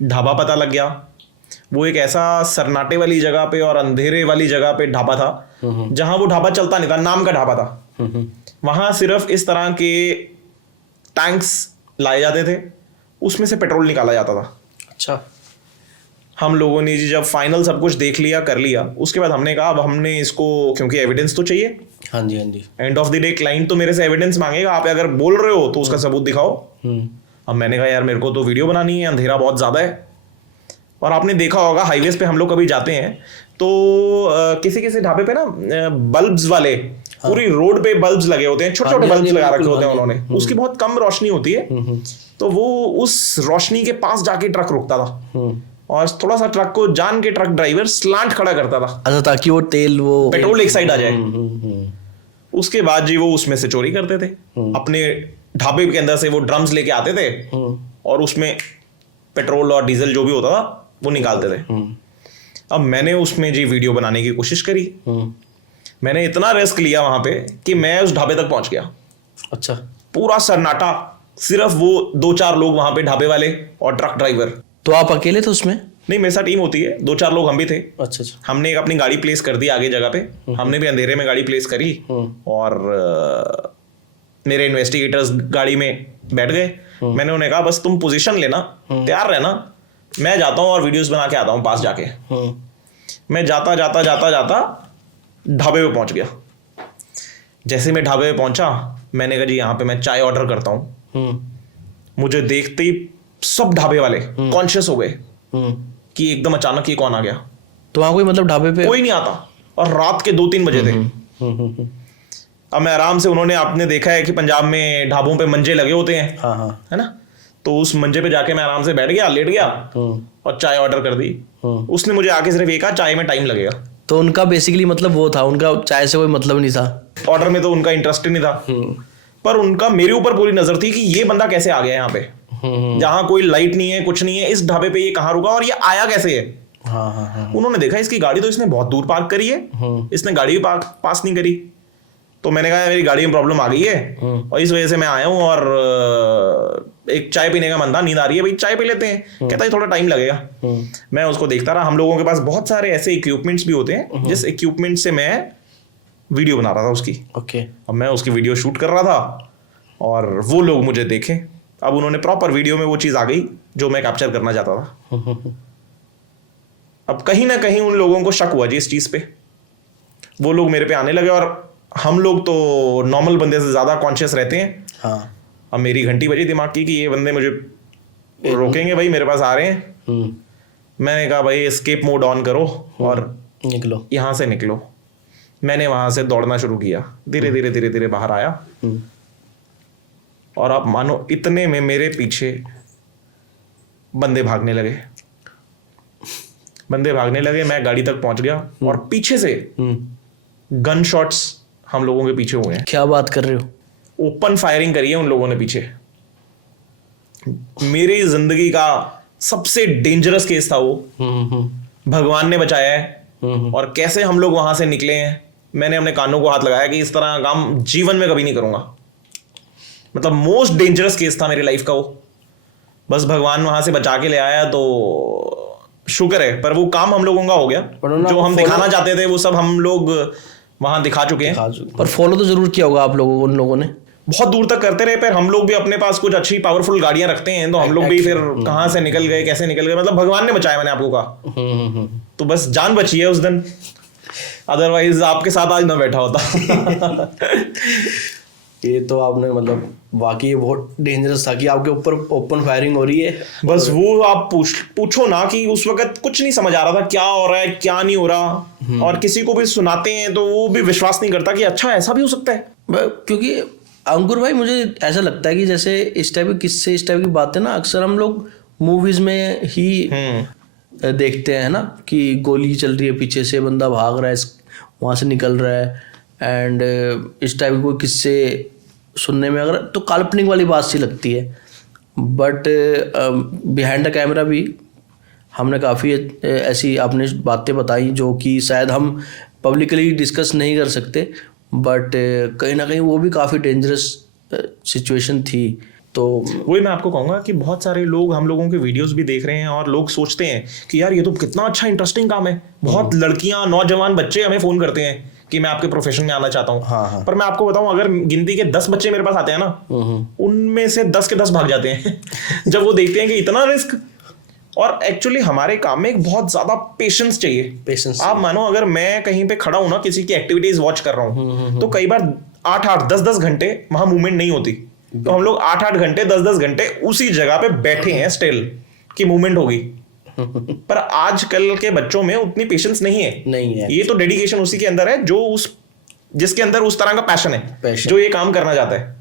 ढाबा पता लग गया। वो एक ऐसा सन्नाटे वाली जगह पे और अंधेरे वाली जगह पे ढाबा था जहां वो ढाबा चलता नहीं था, नाम का ढाबा था। वहां सिर्फ इस तरह के टैंक्स लाए जाते थे, उसमें से पेट्रोल निकाला जाता था। अच्छा। हम लोगों ने जी जब फाइनल सब कुछ देख लिया, कर लिया, उसके बाद हमने कहा अब हमने इसको, क्योंकि एविडेंस तो चाहिए। हाँ जी, हाँ जी। End of the day client तो मेरे से एविडेंस मांगेगा, आप अगर बोल रहे हो तो उसका सबूत दिखाओ। अब मैंने कहा यार मेरे को तो वीडियो बनानी है, अंधेरा बहुत ज्यादा है। और आपने देखा होगा हाईवेज पे हम लोग कभी जाते हैं तो किसी किसी ढाबे पे ना बल्ब्स वाले पूरी रोड पे बल्ब्स लगे होते हैं, छोटे छोटे बल्ब्स लगा रखे होते हैं उन्होंने, उसकी बहुत कम रोशनी होती है। तो वो उस रोशनी के पास जाके ट्रक रुकता था और थोड़ा सा ट्रक को जान के ट्रक ड्राइवर स्लांट खड़ा करता था। अच्छा, ताकि वो तेल, वो पेट्रोल एक साइड आ जाए। उसके बाद जी वो उसमें से चोरी करते थे। अपने ढाबे के अंदर से वो ड्रम्स लेके आते थे और उसमें पेट्रोल और डीजल जो भी होता था वो निकालते थे। अब मैंने उसमें जी वीडियो बनाने की कोशिश करी। मैंने इतना रिस्क लिया वहां पे कि मैं उस ढाबे तक पहुंच गया। अच्छा। पूरा सन्नाटा, सिर्फ वो 2-4 लोग वहां पे, ढाबे वाले और ट्रक ड्राइवर। तो आप अकेले थे उसमें? नहीं, मेरे साथ टीम होती है, 2-4 लोग हम भी थे। अच्छा अच्छा। हमने एक अपनी गाड़ी प्लेस कर दी आगे जगह पे। हमने भी अंधेरे में गाड़ी प्लेस करी और मेरे इन्वेस्टिगेटर्स गाड़ी में बैठ गए। मैंने उन्हें कहा बस तुम पोजीशन लेना, तैयार रहना, मैं जाता हूँ और वीडियोस बना के आता हूँ पास जाके। मैं जाता जाता जाता जाता ढाबे पे पहुंच गया। जैसे मैं ढाबे पे पहुंचा, मैंने कहा जी यहाँ पे मैं चाय ऑर्डर करता हूँ। मुझे देखते ही सब ढाबे वाले कॉन्शियस हो गए कि एकदम अचानक ये कौन आ गया। तो वहां कोई मतलब ढाबे पे कोई नहीं आता और रात के 2-3 बजे थे। अब मैं आराम से, उन्होंने, आपने देखा है कि पंजाब में ढाबों पे मंजे लगे होते हैं, हाँ हाँ, है ना, तो उस मंजे पे जाके मैं आराम से बैठ गया, लेट गया और चाय ऑर्डर कर दी। उसने मुझे आके सिर्फ ये कहा चाय में टाइम लगेगा। तो उनका बेसिकली मतलब वो था, उनका चाय से कोई मतलब नहीं था, ऑर्डर में तो उनका इंटरेस्ट ही नहीं था। पर उनका मेरे ऊपर पूरी नजर थी कि ये बंदा कैसे आ गया यहाँ पे, जहाँ कोई लाइट नहीं है, कुछ नहीं है, इस ढाबे पे ये कहाँ रुका और ये आया कैसे है। हाँ हाँ हाँ। उन्होंने देखा इसकी गाड़ी तो इसने बहुत दूर पार्क करी है, इसने गाड़ी भी पास नहीं करी। तो मैंने कहा मेरी गाड़ी में प्रॉब्लम आ गई है और इस वजह से मैं आया हूँ और एक चाय पीने का मन था, नींद आ रही है, भाई चाय पी लेते हैं। कहता है थोड़ा टाइम लगेगा। मैं उसको देखता रहा। हम लोगों के पास बहुत सारे ऐसे इक्विपमेंट्स भी होते हैं जिस इक्विपमेंट से मैं वीडियो बना रहा था उसकी। ओके। अब मैं उसकी वीडियो शूट कर रहा था और वो लोग मुझे देखे। अब उन्होंने प्रॉपर वीडियो में वो चीज़ आ गई जो मैं कैप्चर करना चाहता था। अब कहीं ना कहीं उन लोगों को शक हुआ जी इस चीज़ पे। वो लोग मेरे पे आने लगे और हम लोग तो नॉर्मल बंदे से ज़्यादा कॉन्शियस रहते हैं। हाँ। अब मेरी घंटी बजी दिमाग की कि ये बंदे मुझे रोकेंगे, भाई मेरे पास आ रहे हैं। मैंने कहा भाई एस्केप मोड ऑन करो और निकलो, यहाँ से निकलो। मैंने वहाँ से दौड़ना शुरू किया, धीरे धीरे धीरे धीरे बाहर आया और आप मानो इतने में मेरे पीछे बंदे भागने लगे। मैं गाड़ी तक पहुंच गया और पीछे से गन शॉट्स हम लोगों के पीछे हुए हैं। क्या बात कर रहे हो? ओपन फायरिंग करी है उन लोगों ने पीछे। मेरी जिंदगी का सबसे डेंजरस केस था वो। भगवान ने बचाया है। और कैसे हम लोग वहां से निकले हैं, मैंने अपने कानों को हाथ लगाया कि इस तरह का काम जीवन में कभी नहीं करूंगा। मतलब मोस्ट डेंजरस केस था मेरी लाइफ का वो। बस भगवान वहां से बचा के ले आया तो शुक्र है। पर वो काम हम लोगों का हो गया, जो हम दिखाना चाहते थे वो सब हम लोग वहां दिखा चुके हैं। पर फॉलो तो जरूर किया होगा आप लोगों, उन लोगों ने बहुत दूर तक करते रहे। पर हम लोग भी अपने पास कुछ अच्छी पावरफुल गाड़ियां रखते हैं, तो हम लोग भी फिर कहां से निकल गए, कैसे निकल गए, मतलब भगवान ने बचाया। मैंने आपको कहा तो बस जान बची है उस दिन, अदरवाइज आपके साथ आज ना बैठा होता। ये तो आपने मतलब वाकई ये बहुत डेंजरस था कि आपके ऊपर ओपन फायरिंग हो रही है। बस वो आप पूछो ना कि उस वक्त कुछ नहीं समझ आ रहा था क्या हो रहा है क्या नहीं हो रहा, और किसी को भी सुनाते हैं तो वो भी विश्वास नहीं करता कि अच्छा ऐसा भी हो सकता है। क्योंकि अंकुर भाई मुझे ऐसा लगता है कि जैसे इस टाइप के किस्से, इस टाइप की बातें ना अक्सर हम लोग मूवीज में ही देखते हैं ना, कि गोली चल रही है, पीछे से बंदा भाग रहा है, वहाँ से निकल रहा है, एंड इस टाइप के कोई किस्से सुनने में अगर तो काल्पनिक वाली बात सी लगती है। बट बिहाइंड द कैमरा भी हमने काफ़ी ऐसी आपने बातें बताई जो कि शायद हम पब्लिकली डिस्कस नहीं कर सकते, बट कहीं ना कहीं वो भी काफ़ी डेंजरस सिचुएशन थी। तो वही मैं आपको कहूँगा कि बहुत सारे लोग हम लोगों के वीडियोस भी देख रहे हैं और लोग सोचते हैं कि यार ये तो कितना अच्छा इंटरेस्टिंग काम है। बहुत लड़कियां, नौजवान बच्चे हमें फ़ोन करते हैं कि मैं आपके प्रोफेशन में आना चाहता हूँ। हाँ। पर मैं आपको बताऊं, अगर गिनती के 10 बच्चे मेरे पास आते हैं ना, उनमें से 10 के 10 भाग जाते हैं जब वो देखते हैं कि इतना रिस्क। और एक्चुअली हमारे काम में एक बहुत ज्यादा पेशेंस चाहिए। आप मानो अगर मैं कहीं पे खड़ा हूं ना, किसी की एक्टिविटीज वॉच कर रहा हूं, तो कई बार 8-8, 10-10 घंटे वहां मूवमेंट नहीं होती, तो हम लोग 8-8 घंटे, 10-10 घंटे उसी जगह पे बैठे हैं स्टिल कि मूवमेंट होगी। पर आजकल के बच्चों में उतनी पेशेंस नहीं है। ये तो डेडिकेशन उसी के अंदर है जो जिसके अंदर उस तरह का पैशन है, जो ये काम करना चाहता है।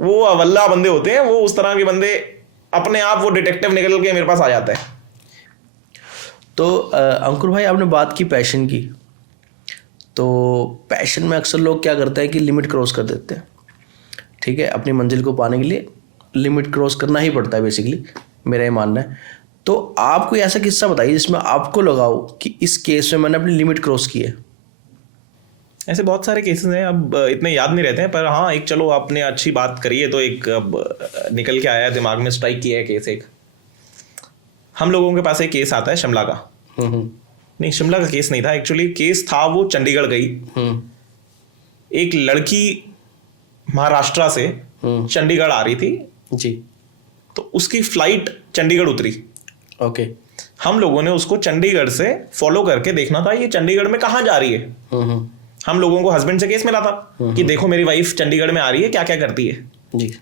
वो अवल्ला बंदे होते हैं, वो उस तरह के बंदे अपने आप वो डिटेक्टिव निकल के मेरे पास आ जाता है। तो अंकुर भाई आपने बात की पैशन की, तो पैशन में अक्सर लोग क्या करते हैं कि लिमिट क्रॉस कर देते हैं। ठीक है, अपनी मंजिल को पाने के लिए लिमिट क्रॉस करना ही पड़ता है बेसिकली, मेरा ये मानना है। तो आप कोई ऐसा किस्सा बताइए जिसमें आपको लगा हो कि इस केस में मैंने अपनी लिमिट क्रॉस की है। ऐसे बहुत सारे केसेस हैं, अब इतने याद नहीं रहते हैं, पर हाँ एक चलो आपने अच्छी बात करी है तो एक अब निकल के आया दिमाग में, स्ट्राइक किया है केस। एक हम लोगों के पास एक केस आता है शिमला का। नहीं, शिमला का केस नहीं था एक्चुअली, केस था वो चंडीगढ़ गई। एक लड़की महाराष्ट्र से चंडीगढ़ आ रही थी जी, तो उसकी फ्लाइट चंडीगढ़ उतरी। ओके। हम लोगों ने उसको चंडीगढ़ से फॉलो करके देखना था ये चंडीगढ़ में कहाँ जा रही है। हम लोगों को हस्बैंड से केस मिला था कि देखो मेरी वाइफ चंडीगढ़ में आ रही है, क्या क्या करती है जी।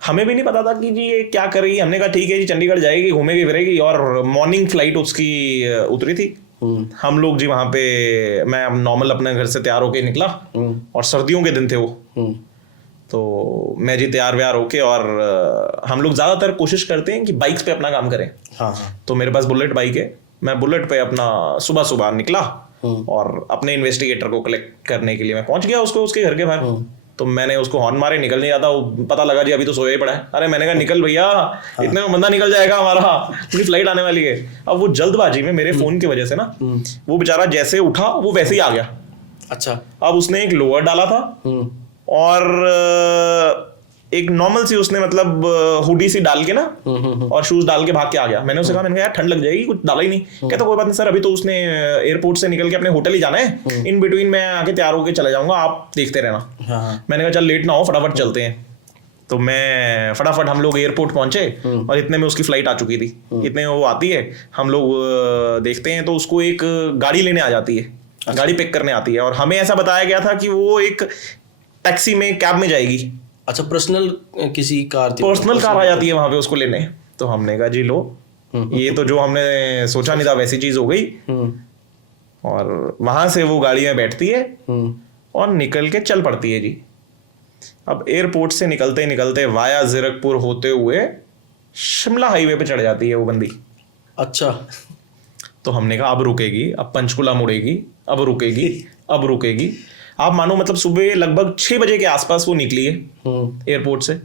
हमें भी नहीं पता था कि जी ये क्या कर रही है। हमने कहा ठीक है जी, चंडीगढ़ जाएगी, घूमेगी फिरेगी, और मॉर्निंग फ्लाइट उसकी उतरी थी। हम लोग जी वहाँ पे, मैं नॉर्मल अपने घर से तैयार होके निकला, और सर्दियों के दिन थे वो, तो मैं जी तैयार व्यार होके, और हम लोग ज़्यादातर कोशिश करते हैं कि बाइक्स पे अपना काम करें। हाँ। तो मेरे पास बुलेट बाइक है, मैं बुलेट पे अपना सुबह सुबह निकला और अपने इन्वेस्टिगेटर को कलेक्ट करने के लिए मैं पहुंच गया उसके घर के बाहर। तो मैंने उसको हॉर्न मारे, निकल नहीं आता, वो पता लगा जी अभी तो सोया ही पड़ा है। अरे मैंने कहा निकल भैया, इतने में बंदा निकल जाएगा हमारा, पूरी फ्लाइट आने वाली है। अब वो जल्दबाजी में मेरे फोन की वजह से ना, वो बेचारा जैसे उठा वो वैसे ही आ गया। अच्छा। अब उसने एक लोअर डाला था और एक नॉर्मल सी उसने मतलब हुडी सी डाल के ना और शूज डाल के भाग के आ गया। मैंने उससे कहा, मैंने कहा यार ठंड लग जाएगी, कुछ डाला ही नहीं। कहता कोई बात नहीं सर, अभी तो उसने एयरपोर्ट से निकल के अपने होटल ही जाना है, इन बिटवीन मैं आके तैयार होके चले जाऊंगा, आप देखते रहना। मैंने कहा चल लेट ना हो, फटाफट चलते हैं। तो मैं फटाफट, हम लोग एयरपोर्ट पहुंचे और इतने में उसकी फ्लाइट आ चुकी थी। इतने में वो आती है, हम लोग देखते हैं तो उसको एक गाड़ी लेने आ जाती है, गाड़ी पिक करने आती है। और हमें ऐसा बताया गया था कि वो एक टैक्सी में, कैब में जाएगी। अच्छा, पर्सनल किसी कार थी? पर्सनल कार आ जाती है वहां पे उसको लेने। तो हमने कहा जी लो, ये तो जो हमने सोचा नहीं था वैसी चीज हो गई। और वहां से वो गाड़ी में बैठती है और निकल के चल पड़ती है जी। अब एयरपोर्ट से निकलते निकलते वाया जीरकपुर होते हुए शिमला हाईवे पे चढ़ जाती है वो बंदी। अच्छा। तो हमने कहा अब रुकेगी, अब पंचकुला मुड़ेगी, अब रुकेगी, अब रुकेगी। आप मानो मतलब सुबह लगभग 6 बजे के आसपास वो निकली है एयरपोर्ट से,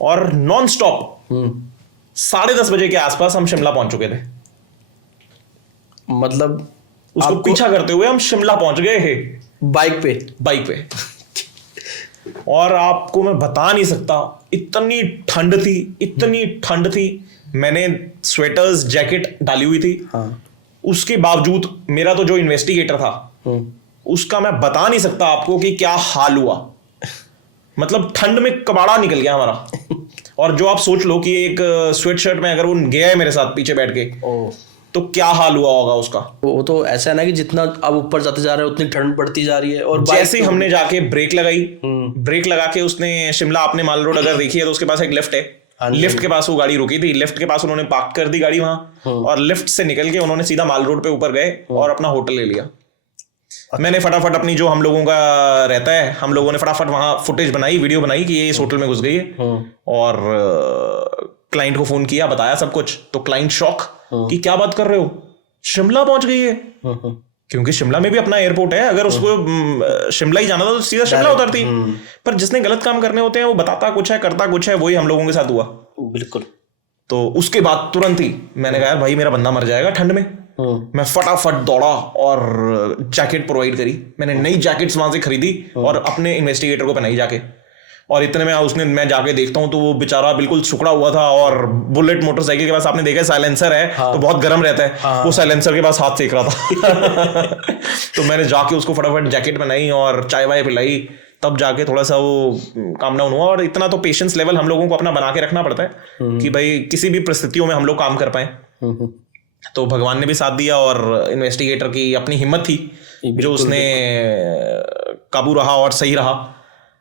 और नॉन स्टॉप 10:30 बजे के आसपास हम शिमला पहुंच चुके थे। मतलब उसको पीछा करते हुए हम शिमला पहुंच गए हैं बाइक पे। और आपको मैं बता नहीं सकता, इतनी ठंड थी। मैंने स्वेटर्स, जैकेट डाली हुई थी। उसके बावजूद मेरा तो जो इन्वेस्टिगेटर था उसका मैं बता नहीं सकता आपको कि क्या हाल हुआ। मतलब ठंड में कबाड़ा निकल गया हमारा। और जो आप सोच लो कि एक स्वेट शर्ट में अगर वो गया है मेरे साथ पीछे बैठ के, तो क्या हाल हुआ होगा उसका। वो तो ऐसा है ना कि जितना अब ऊपर जाते जा रहे हैं उतनी ठंड बढ़ती जा रही है। और जैसे ही हमने जाके ब्रेक लगाई, ब्रेक लगा के उसने शिमला अपने माल रोड अगर देखी है तो उसके पास एक लिफ्ट है, लिफ्ट के पास वो गाड़ी रुकी थी, लिफ्ट के पास उन्होंने पार्क कर दी गाड़ी वहां, और लिफ्ट से निकल के उन्होंने सीधा माल रोड पे ऊपर गए और अपना होटल ले लिया। मैंने फटाफट अपनी जो हम लोगों का रहता है, हम लोगों ने फटाफट वहां फुटेज बनाई, वीडियो बनाई कि ये इस होटल में घुस गई है, और क्लाइंट को फोन किया, बताया सब कुछ। तो क्लाइंट शॉक कि क्या बात कर रहे हो, शिमला पहुंच गई है, क्योंकि शिमला में भी अपना एयरपोर्ट है, अगर उसको शिमला ही जाना था तो सीधा शिमला उतरती। पर जिसने गलत काम करने होते हैं वो बताता कुछ है करता कुछ है, वही हम लोगों के साथ हुआ। बिल्कुल। तो उसके बाद तुरंत ही मैंने कहा भाई मेरा बंदा मर जाएगा ठंड में। मैं फटाफट दौड़ा और जैकेट प्रोवाइड करी, मैंने नई जैकेट्स वहां से खरीदी और अपने इन्वेस्टिगेटर को पहनाई जाके। और इतने में मैं जाके देखता हूँ तो वो बेचारा बिल्कुल सुखड़ा हुआ था, और बुलेट मोटरसाइकिल के पास आपने देखा साइलेंसर है, तो बहुत गर्म रहता है, वो साइलेंसर के पास हाथ सेक रहा था। तो मैंने जाके उसको फटाफट जैकेट पहनाई और चाय वाय पिलाई, तब जाके थोड़ा सा वो काम डाउन हुआ। और इतना तो पेशेंस लेवल हम लोगों को अपना बना के रखना पड़ता है कि भाई किसी भी परिस्थितियों में हम लोग काम कर पाए। तो भगवान ने भी साथ दिया और इन्वेस्टिगेटर की अपनी हिम्मत थी जो उसने काबू रहा और सही रहा।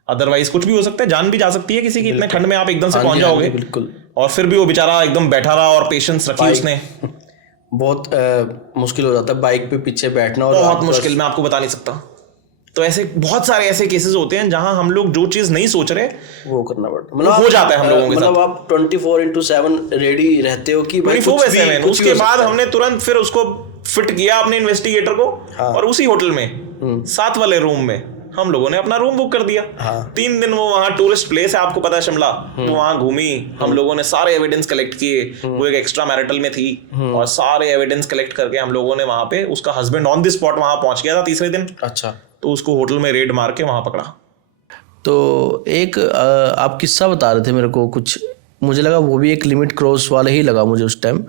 अदरवाइज कुछ भी हो सकता है, जान भी जा सकती है किसी की, इतने ठंड में आप एकदम से पहुंच जाओगे। बिल्कुल। और फिर भी वो बेचारा एकदम बैठा रहा और पेशेंस रखी उसने। बहुत मुश्किल हो जाता है बाइक पे पीछे बैठना, और बहुत मुश्किल, मैं आपको बता नहीं सकता। तो ऐसे बहुत सारे ऐसे केसेस होते हैं जहां हम लोग जो चीज नहीं सोच रहे वो करना पड़ता है, मतलब हो जाता है हम लोगों के साथ। मतलब आप 24/7 रेडी रहते हो कि भाई कुछ भी। उसके बाद हमने तुरंत फिर उसको फिट किया अपने इन्वेस्टिगेटर को, और उसी होटल में 7 वाले रूम में हम लोगों ने अपना रूम बुक कर दिया। 3 दिन वो वहाँ टूरिस्ट प्लेस है, आपको पता है शिमला, तो वहाँ घूमी, हम लोगों ने सारे एविडेंस कलेक्ट किए। वो एक एक्स्ट्रा मैरिटल में थी, और सारे एविडेंस कलेक्ट करके हम लोगों ने वहाँ पे, उसका हस्बैंड ऑन द स्पॉट वहाँ पहुंच गया था तीसरे दिन। अच्छा। तो उसको होटल में रेड मार के वहाँ पकड़ा। तो एक आप किस्सा बता रहे थे मेरे को कुछ, मुझे लगा वो भी एक लिमिट क्रॉस वाला ही लगा मुझे उस टाइम,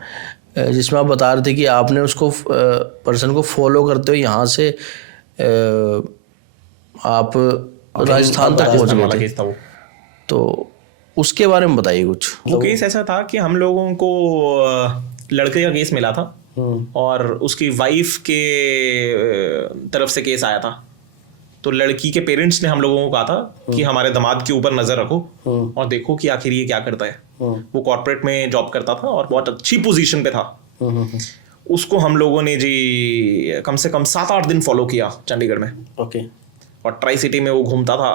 जिसमें आप बता रहे थे कि आपने उसको पर्सन को फॉलो करते हुए यहाँ से आप राजस्थान तक पहुंच गए थे। तो उसके बारे में बताइए कुछ। वो केस ऐसा था कि हम लोगों को लड़के का केस मिला था, और उसकी वाइफ के तरफ से केस आया था। तो लड़की के पेरेंट्स ने हम लोगों को कहा था कि हमारे दामाद के ऊपर नजर रखो और देखो कि आखिर ये क्या करता है। वो कॉर्पोरेट में जॉब करता था और बहुत अच्छी पोजीशन पे था। उसको हम लोगों ने जी कम से कम 7-8 दिन फॉलो किया चंडीगढ़ में। ओके। और ट्राई सिटी में वो घूमता था,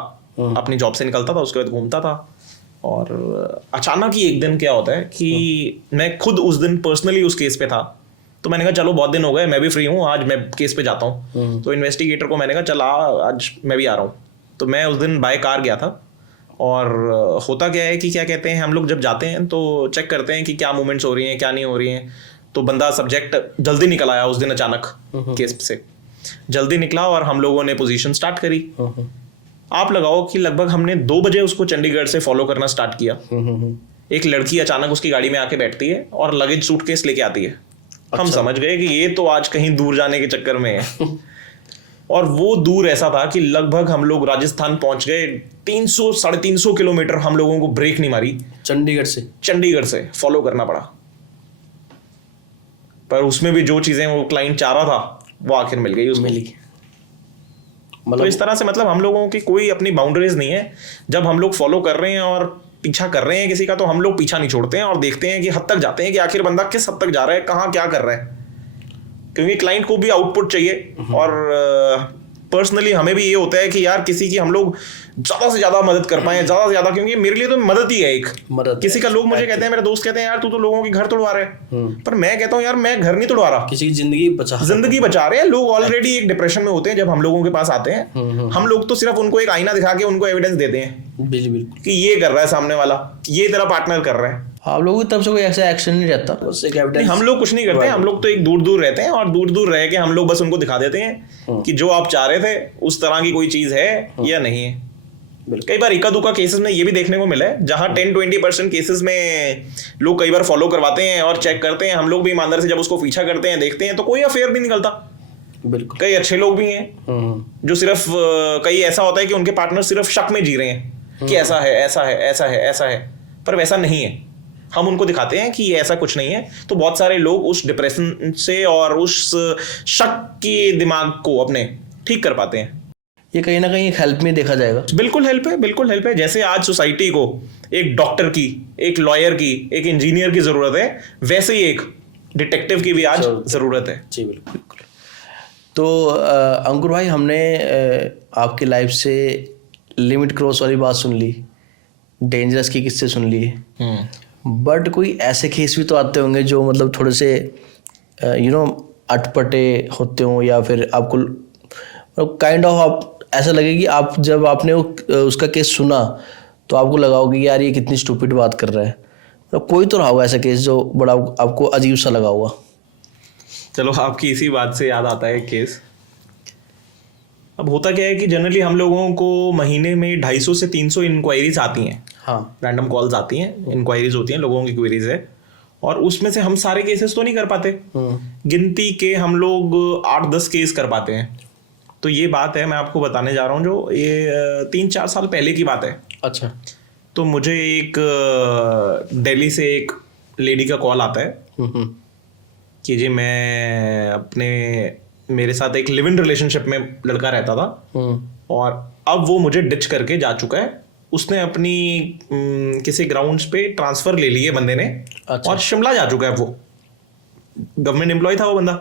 अपनी जॉब से निकलता था, उसके बाद घूमता था। और अचानक ही एक दिन क्या होता है कि मैं खुद उस दिन पर्सनली उस केस पे था, तो मैंने कहा चलो बहुत दिन हो गए, मैं भी फ्री हूँ, आज मैं केस पे जाता हूँ। तो इन्वेस्टिगेटर को मैंने कहा चल आज मैं भी आ रहा हूँ। तो मैं उस दिन बाय कार गया था। और होता क्या है कि क्या कहते हैं, हम लोग जब जाते हैं तो चेक करते हैं कि क्या मूवमेंट्स हो रही हैं क्या नहीं हो रही हैं। तो बंदा सब्जेक्ट जल्दी निकल आया उस दिन अचानक केस से, जल्दी निकला और हम लोगों ने पोजीशन स्टार्ट करी। आप लगाओ कि लगभग हमने 2 बजे उसको चंडीगढ़ से फॉलो करना स्टार्ट किया। एक लड़की अचानक उसकी गाड़ी में आके बैठती है और लगेज सूटकेस लेके आती है। हम समझ गए कि ये तो आज कहीं दूर जाने के चक्कर में है। और वो दूर ऐसा था कि लगभग हम लोग राजस्थान पहुंच गए। 300-350 किलोमीटर हम लोगों को ब्रेक नहीं मारी चंडीगढ़ से फॉलो करना पड़ा। पर उसमें भी जो चीजें वो क्लाइंट चाह रहा था वो आखिर मिल गई उसमें। तो इस तरह से मतलब हम लोगों की कोई अपनी बाउंड्रीज नहीं है। जब हम लोग फॉलो कर रहे हैं और पीछा कर रहे हैं किसी का, तो हम लोग पीछा नहीं छोड़ते हैं और देखते हैं कि हद तक जाते हैं कि आखिर बंदा किस हद तक जा रहा है, कहाँ क्या कर रहा है। क्योंकि क्लाइंट को भी आउटपुट चाहिए, और पर्सनली हमें भी ये होता है कि यार किसी की हम लोग ज्यादा से ज्यादा मदद कर पाए, ज्यादा से ज्यादा, क्योंकि मेरे लिए तो मदद ही है एक मदद। किसी का लोग मुझे कहते हैं, मेरे दोस्त कहते हैं यार तू तो लोगों के घर तोड़वा रहे है, पर मैं कहता हूँ यार मैं घर नहीं तोड़वा रहा, किसी की जिंदगी बचा रहे हैं लोग। ऑलरेडी एक डिप्रेशन में होते हैं जब हम लोगों के पास आते हैं। हम लोग तो सिर्फ उनको एक आईना दिखा के उनको एविडेंस देते हैं कि ये कर रहा है सामने वाला, ये तेरा पार्टनर कर रहा है। आप लोगों की तरफ से कोई ऐसा एक्शन नहीं रहता? नहीं, हम लोग कुछ नहीं करते। हम लोग तो एक दूर दूर रहते हैं और दूर दूर रह के हम लोग बस उनको दिखा देते हैं कि जो आप चाह रहे थे उस तरह की कोई चीज है या नहीं है। कई बार इक्का दुक्का केसेस में ये भी देखने को मिला है जहां 10-20% केसेस में लोग कई बार फॉलो करवाते हैं और चेक करते हैं। हम लोग भी ईमानदार से जब उसको पीछा करते हैं, देखते हैं, तो कोई अफेयर भी निकलता। बिल्कुल। कई अच्छे लोग भी हैं जो सिर्फ कई ऐसा होता है कि उनके पार्टनर सिर्फ शक में जी रहे हैं कि ऐसा है, ऐसा है, ऐसा है, ऐसा है, पर वैसा नहीं है। हम उनको दिखाते हैं कि ये ऐसा कुछ नहीं है, तो बहुत सारे लोग उस डिप्रेशन से और उस शक के दिमाग को अपने ठीक कर पाते हैं। ये कहीं ना कहीं एक हेल्प में देखा जाएगा। बिल्कुल हेल्प है, बिल्कुल हेल्प है। जैसे आज सोसाइटी को एक डॉक्टर की, एक लॉयर की, एक इंजीनियर की जरूरत है, वैसे ही एक डिटेक्टिव की भी आज जरूरत है। जी बिल्कुल। तो अंकुर भाई, हमने आपकी लाइफ से लिमिट क्रॉस वाली बात सुन ली, डेंजरस की किस्से सुन लिए, बट कोई ऐसे केस भी तो आते होंगे जो मतलब थोड़े से अटपटे होते हों, या फिर आपको काइंड ऑफ आप ऐसा लगे कि आप जब आपने उसका केस सुना तो आपको लगा होगा कि यार ये कितनी स्टूपिड बात कर रहा है। मतलब कोई तो रहा होगा ऐसा केस जो बड़ा आपको अजीब सा लगा होगा। चलो, आपकी इसी बात से याद आता है केस। अब होता क्या है कि जनरली हम लोगों को महीने में 250 से 300 इंक्वायरीज आती हैं। हाँ, रैंडम कॉल्स आती हैं, इंक्वायरीज होती हैं, लोगों की क्वेरीज है, और उसमें से हम सारे केसेस तो नहीं कर पाते। गिनती के हम लोग 8-10 केस कर पाते हैं। तो ये बात है, मैं आपको बताने जा रहा हूँ, जो ये 3-4 साल पहले की बात है। अच्छा। तो मुझे एक दिल्ली से एक लेडी का कॉल आता है कि जी मेरे साथ एक लिव इन रिलेशनशिप में लड़का रहता था, और अब वो मुझे डिच करके जा चुका है। उसने अपनी किसी ग्राउंड्स पे ट्रांसफर ले लिए बंदे ने। अच्छा। और शिमला जा चुका है वो, गवर्नमेंट एम्प्लॉय था वो बंदा।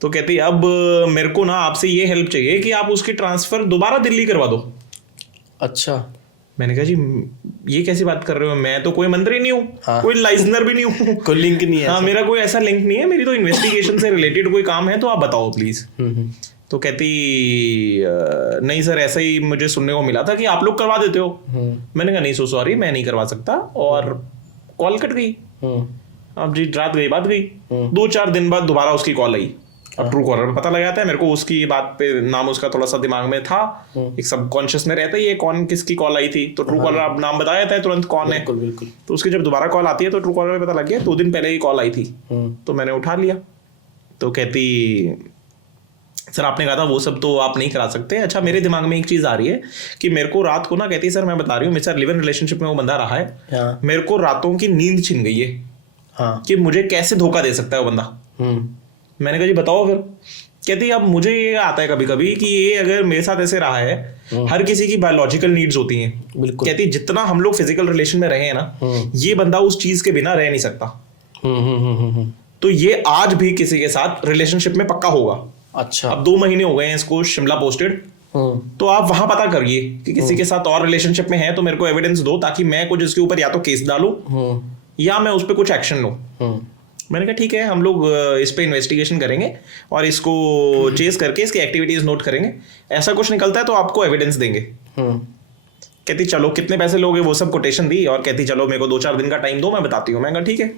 तो कहती अब मेरे को ना आपसे ये हेल्प चाहिए कि आप उसकी ट्रांसफर दोबारा दिल्ली करवा दो। अच्छा। मैंने कहा जी ये कैसी बात कर रहे हो, मैं तो कोई मंत्री नहीं हूँ। हाँ। कोई लाइजनर भी नहीं हूँ। कोई लिंक नहीं है। हाँ, मेरा कोई ऐसा लिंक नहीं है, मेरी तो इन्वेस्टिगेशन से रिलेटेड कोई काम है, तो आप बताओ प्लीज। तो कहती नहीं सर, ऐसा ही मुझे सुनने को मिला था कि आप लोग करवा देते हो। मैंने कहा नहीं, सो सॉरी, मैं नहीं करवा सकता, और कॉल कट गई। अब जी रात गई, बात गई। 2-4 दिन बाद दोबारा उसकी कॉल आई। अब ट्रू कॉलर में पता लग जाता है मेरे को, उसकी बात पे नाम उसका थोड़ा सा दिमाग में था, एक सबकॉन्शियस में रहता है ये कौन किसकी कॉल आई थी। तो ट्रू कॉलर अब नाम बताया जाता है तुरंत कौन है। बिल्कुल। तो उसकी जब दोबारा कॉल आती है तो ट्रू कॉलर में पता लग गया 2 दिन पहले ही कॉल आई थी। तो मैंने उठा लिया। तो कहती सर आपने कहा था वो सब तो आप नहीं करा सकते। अच्छा, मेरे दिमाग में एक चीज आ रही है कि मेरे को रात को ना, कहती सर मैं बता रही हूँ, मेरे साथ लिव इन रिलेशनशिप में वो बंदा रहा है, मेरे को रातों की नींद छिन गई है। हाँ। कि मुझे कैसे धोखा दे सकता है वो बंदा। मैंने कहा जी बताओ फिर। कहती अब मुझे ये आता है कभी कभी कि ये अगर मेरे साथ ऐसे रहा है, हर किसी की बायोलॉजिकल नीड्स होती हैं। बिल्कुल। कहती जितना हम लोग फिजिकल रिलेशन में रहे हैं ना, ये बंदा उस चीज के बिना रह नहीं सकता। तो ये आज भी किसी के साथ रिलेशनशिप में पक्का होगा। अच्छा। अब 2 महीने हो गए हैं इसको शिमला पोस्टेड। तो आप वहां पता करिए कि किसी के साथ और रिलेशनशिप में है, तो मेरे को एविडेंस दो, ताकि मैं कुछ इसके ऊपर या तो केस डालूं या मैं उस पर कुछ एक्शन लूं। मैंने कहा ठीक है, हम लोग इस पे इन्वेस्टिगेशन करेंगे और इसको चेस करके इसकी एक्टिविटीज नोट करेंगे। ऐसा कुछ निकलता है तो आपको एविडेंस देंगे। कहती चलो कितने पैसे लोगे, वो सब कोटेशन दी, और कहती चलो मेरे को 2-4 दिन का टाइम दो, मैं बताती हूँ। मैं कहा ठीक है।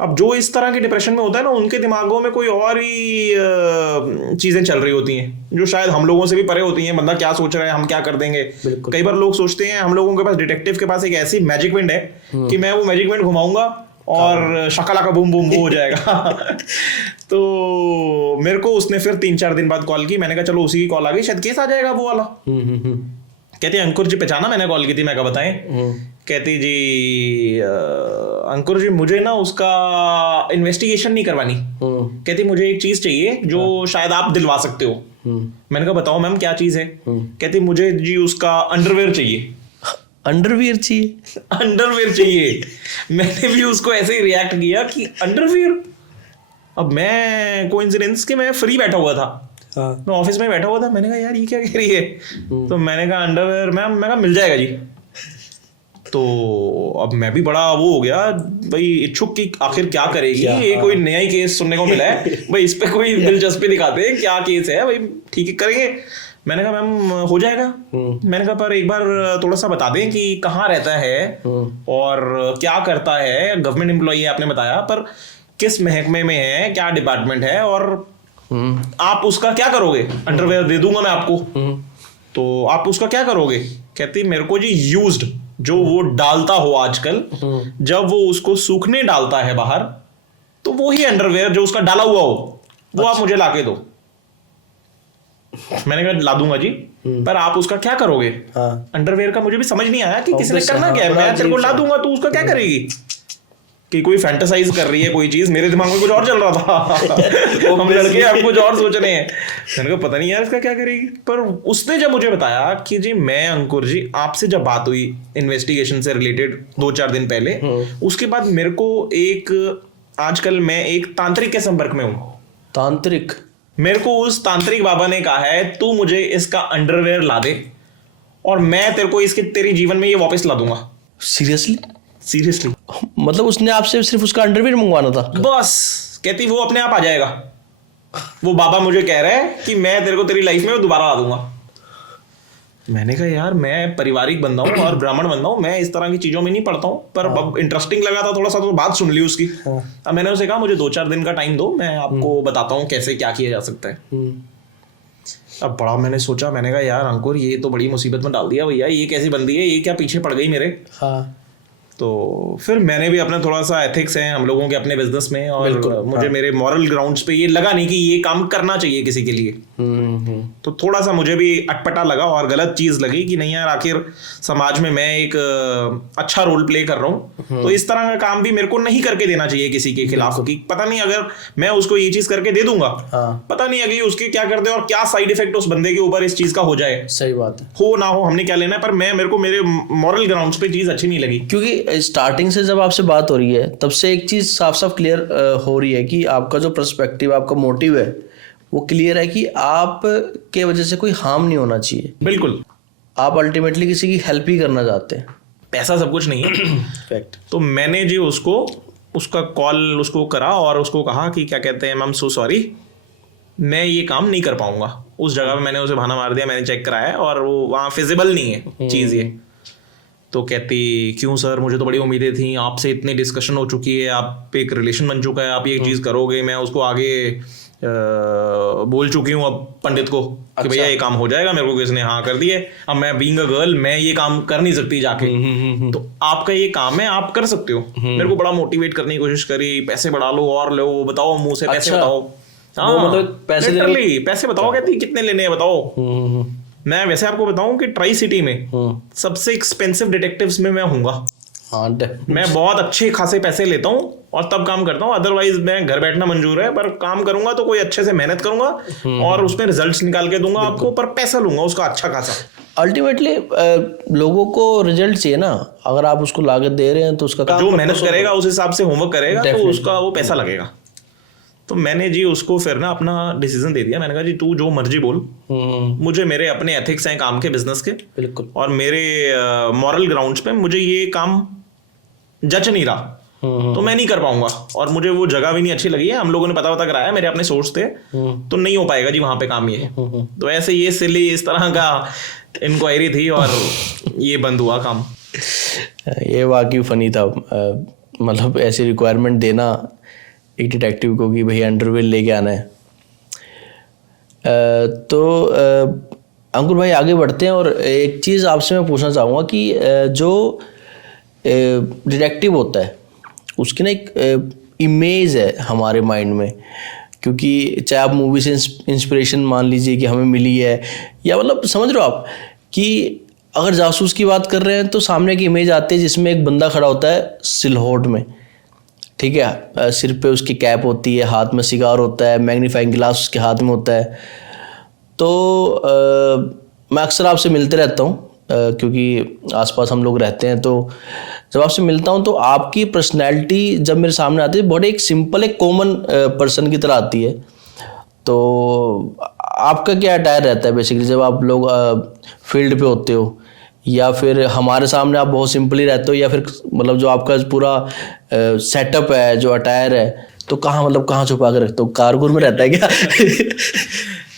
अब जो इस तरह के डिप्रेशन में होता है ना, उनके दिमागों में कोई और ही चीजें चल रही होती हैं जो शायद हम लोगों से भी परे होती हैं। बंदा क्या सोच रहा है, हम क्या कर देंगे। कई बार लोग सोचते हैं हम लोगों के पास, डिटेक्टिव के पास एक ऐसी मैजिक विंड है कि मैं वो मैजिक विंड घुमाऊंगा और शकाला का बूम बूम वो हो जाएगा। तो मेरे को उसने फिर 3-4 दिन बाद कॉल की। मैंने कहा चलो उसी की कॉल आ गई, शायद केस आ जाएगा वो वाला। कहती अंकुर जी पहचाना मैंने कॉल की थी। मैं कहा बताएं। कहती जी अंकुर जी मुझे ना उसका इन्वेस्टिगेशन नहीं करवानी। कहती मुझे एक चीज चाहिए जो शायद आप दिलवा सकते हो। मैंने कहा बताओ मैम क्या चीज है। कहती मुझे जी उसका अंडरवेयर चाहिए। अंडरवियर चाहिए? अंडरवियर चाहिए। मैंने भी उसको ऐसे ही रिएक्ट किया कि अंडरवियर। अब मैं कोइंसिडेंस कि मैं फ्री बैठा हुआ था। हाँ। मैं ऑफिस में बैठा हुआ था। मैंने कहा यार ये क्या कह रही है। तो मैंने कहा अंडरवियर मैम। मैं कहा मिल जाएगा जी। तो अब मैं भी बड़ा वो हो गया भाई, इच्छुक की आखिर क्या करेगी ये। कोई नया ही केस सुनने को मिला है भाई, इस पे कोई दिलचस्पी दिखाते हैं, क्या केस है भाई, ठीक है करेंगे। मैंने कहा मैम हो जाएगा। मैंने कहा पर एक बार थोड़ा सा बता दें कि कहाँ रहता है और क्या करता है। गवर्नमेंट एम्प्लॉई है आपने बताया, पर किस महकमे में है, क्या डिपार्टमेंट है, और आप उसका क्या करोगे। अंडरवेयर दे दूंगा मैं आपको, तो आप उसका क्या करोगे। कहती मेरे को जी यूज्ड जो वो डालता हो आजकल, जब वो उसको सूखने डालता है बाहर, तो वो ही अंडरवेयर जो उसका डाला हुआ हो वो आप मुझे लाके दो। मैंने कहा ला दूंगा जी, पर आप उसका क्या करोगे। हाँ। अंडरवेयर का मुझे भी समझ नहीं आया कि किसी ने करना क्या है। मैं तेरे को ला दूंगा, तू उसका क्या करेगी। कि कोई फैंटेसाइज कर रही है कोई चीज, मेरे दिमाग में कुछ और चल रहा था। हम लड़के अब कुछ और सोच रहे हैं। मैंने कहा पता नहीं यार इसका क्या करेगी। पर उसने जब मुझे बताया कि जी मैं अंकुर जी आपसे जब बात हुई इन्वेस्टिगेशन से रिलेटेड 2-4 दिन पहले, उसके बाद मेरे को आजकल मैं एक तांत्रिक के संपर्क में हूँ। तांत्रिक? मेरे को उस तांत्रिक बाबा ने कहा है तू मुझे इसका अंडरवेयर ला दे और मैं तेरे को तेरी जीवन में ये वापस ला दूंगा। सीरियसली मतलब उसने आपसे सिर्फ उसका अंडरवेयर मंगवाना था? बस कहती वो अपने आप आ जाएगा। वो बाबा मुझे कह रहा है कि मैं तेरे को तेरी लाइफ में दोबारा ला दूंगा। मैंने कहा यार मैं पारिवारिक बंदा हूँ और ब्राह्मण बंदा हूँ, मैं इस तरह की चीजों में नहीं पढ़ता हूँ, पर अब इंटरेस्टिंग लगा था थोड़ा सा तो बात सुन ली उसकी। अब मैंने उसे कहा मुझे 2-4 दिन का टाइम दो, मैं आपको बताता हूँ कैसे क्या किया जा सकता है। अब बड़ा मैंने सोचा, मैंने कहा यार अंकुर ये तो बड़ी मुसीबत में डाल दिया भैया, ये कैसी बंदी है, ये क्या पीछे पड़ गई मेरे। हाँ। तो फिर मैंने भी अपना थोड़ा सा एथिक्स है हम लोगों के अपने बिजनेस में, और मुझे मेरे मॉरल ग्राउंड्स पे ये लगा नहीं कि ये काम करना चाहिए किसी के लिए। तो थोड़ा सा मुझे भी अटपटा लगा और गलत चीज लगी कि नहीं यार आखिर समाज में मैं एक अच्छा रोल प्ले कर रहा हूँ, तो इस तरह का काम भी मेरे को नहीं करके देना चाहिए किसी के खिलाफ। कि पता नहीं अगर मैं उसको ये चीज करके दे दूंगा, पता नहीं अगली उसके क्या कर दे और क्या साइड इफेक्ट उस बंदे के ऊपर इस चीज का हो जाए। सही बात है, हो ना हो हमने क्या लेना है, पर मेरे को मेरे मॉरल ग्राउंड्स पे चीज अच्छी नहीं लगी। क्योंकि स्टार्टिंग से जब आपसे बात हो रही है तब से एक चीज साफ साफ क्लियर हो रही है कि आपका जो पर्सपेक्टिव, आपका मोटिव है वो क्लियर है कि आप के वजह से कोई हार्म नहीं होना चाहिए। बिल्कुल, आप अल्टीमेटली किसी की हेल्प ही करना चाहते हैं। पैसा सब कुछ नहीं है। फैक्ट। तो मैंने जी उसका कॉल उसको करा और उसको कहा कि क्या कहते हैं आई एम सो सॉरी, मैं ये काम नहीं कर पाऊंगा। उस जगह पे मैंने उसे बहाना मार दिया, मैंने चेक कराया और वो वहाँ फिजिबल नहीं है चीज़ ये। तो कहती क्यों सर, मुझे तो बड़ी उम्मीदें थी, आपसे इतनी डिस्कशन हो चुकी है, आप एक रिलेशन बन चुका है, आप ये चीज़ करोगे, मैं उसको आगे बोल चुकी हूँ अब पंडित को कि भैया ये काम हो जाएगा, मेरे को किसने हाँ कर दिए, अब मैं बीइंग अ गर्ल मैं ये काम कर नहीं सकती जाके। तो आपका ये काम है, आप कर सकते हो। मेरे को बड़ा मोटिवेट करने की कोशिश करी, पैसे बढ़ा लो और लो, बताओ मुंह से पैसे बताओ। हाँ मतलब पैसे बताओ, कहती कितने लेने हैं बताओ। मैं वैसे आपको बताऊं कि ट्राई सिटी में सबसे एक्सपेंसिव डिटेक्टिव्स में मैं हूँगा। हाँ, मैं बहुत अच्छे खासे पैसे लेता हूँ और तब काम करता हूँ, अदरवाइज मैं घर बैठना मंजूर है, पर काम करूंगा तो कोई अच्छे से मेहनत करूंगा और उसमें रिजल्ट्स निकाल के दूंगा आपको, पर पैसा लूंगा उसका अच्छा खासा। अल्टीमेटली लोगों को रिजल्ट चाहिए ना, अगर आप उसको लागत दे रहे हैं तो उसका काम जो मेहनत करेगा उस हिसाब से होमवर्क करेगा तो उसका वो पैसा लगेगा। तो मैंने जी उसको फिर ना अपना डिसीजन दे दिया। मैंने कहा जी तू जो मर्जी बोल, मुझे मेरे अपने एथिक्स हैं काम के, बिजनेस के, बिल्कुल, और मेरे मॉरल ग्राउंड्स पे मुझे ये काम जच नहीं रहा, तो मैं नहीं कर पाऊंगा। और मुझे वो जगह भी नहीं अच्छी लगी है, हम लोगों ने पता कराया, मेरे अपने सोर्स थे, तो नहीं हो पाएगा जी वहां पे काम ये। तो ऐसे ये सिली इस तरह का इंक्वायरी थी और ये बंद हुआ काम। ये वाकई फनी था। मतलब ऐसी रिक्वायरमेंट देना एक डिटेक्टिव को कि भाई अंडरवेयर लेके आना है। तो अंकुर भाई आगे बढ़ते हैं और एक चीज़ आपसे मैं पूछना चाहूँगा कि जो डिटेक्टिव होता है उसकी ना एक इमेज है हमारे माइंड में, क्योंकि चाहे आप मूवी से इंस्पिरेशन मान लीजिए कि हमें मिली है, या मतलब समझ रहे हो आप कि अगर जासूस की बात कर रहे हैं तो सामने की इमेज आती है जिसमें एक बंदा खड़ा होता है सिलहोट में, ठीक है, सिर पे उसकी कैप होती है, हाथ में सिगार होता है, मैग्नीफाइंग ग्लास उसके हाथ में होता है। तो मैं अक्सर आपसे मिलते रहता हूँ क्योंकि आसपास हम लोग रहते हैं, तो जब आपसे मिलता हूँ तो आपकी पर्सनैलिटी जब मेरे सामने आती है बड़े एक सिंपल एक कॉमन पर्सन की तरह आती है। तो आपका क्या अटायर रहता है बेसिकली जब आप लोग फील्ड पे होते हो, या फिर हमारे सामने आप बहुत सिंपली रहते हो, या फिर मतलब जो आपका पूरा सेटअप है, जो अटायर है, तो कहाँ छुपा कर रखते हो? कारगुर में रहता है क्या?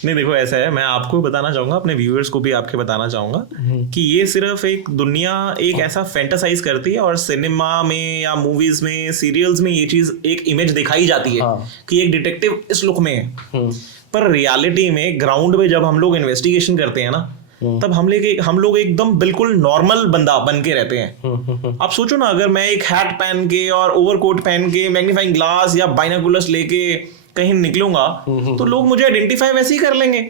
नहीं देखो ऐसा है, मैं आपको बताना चाहूंगा, अपने व्यूअर्स को भी आपके बताना चाहूंगा कि ये सिर्फ एक दुनिया एक ऐसा फैंटासाइज करती है और सिनेमा में या मूवीज में सीरियल्स में ये चीज एक इमेज दिखाई जाती है कि एक डिटेक्टिव इस लुक में है, पर रियलिटी में ग्राउंड में जब हम लोग इन्वेस्टिगेशन करते हैं ना, तब हम लोग एकदम बिल्कुल नॉर्मल बंदा बन के रहते हैं। आप सोचो ना, अगर मैं एक हैट पहन के और ओवरकोट पहन के मैग्नीफाइंग ग्लास या बाइनोकुलर्स लेके कहीं निकलूंगा तो लोग मुझे आइडेंटिफाई वैसे ही कर लेंगे।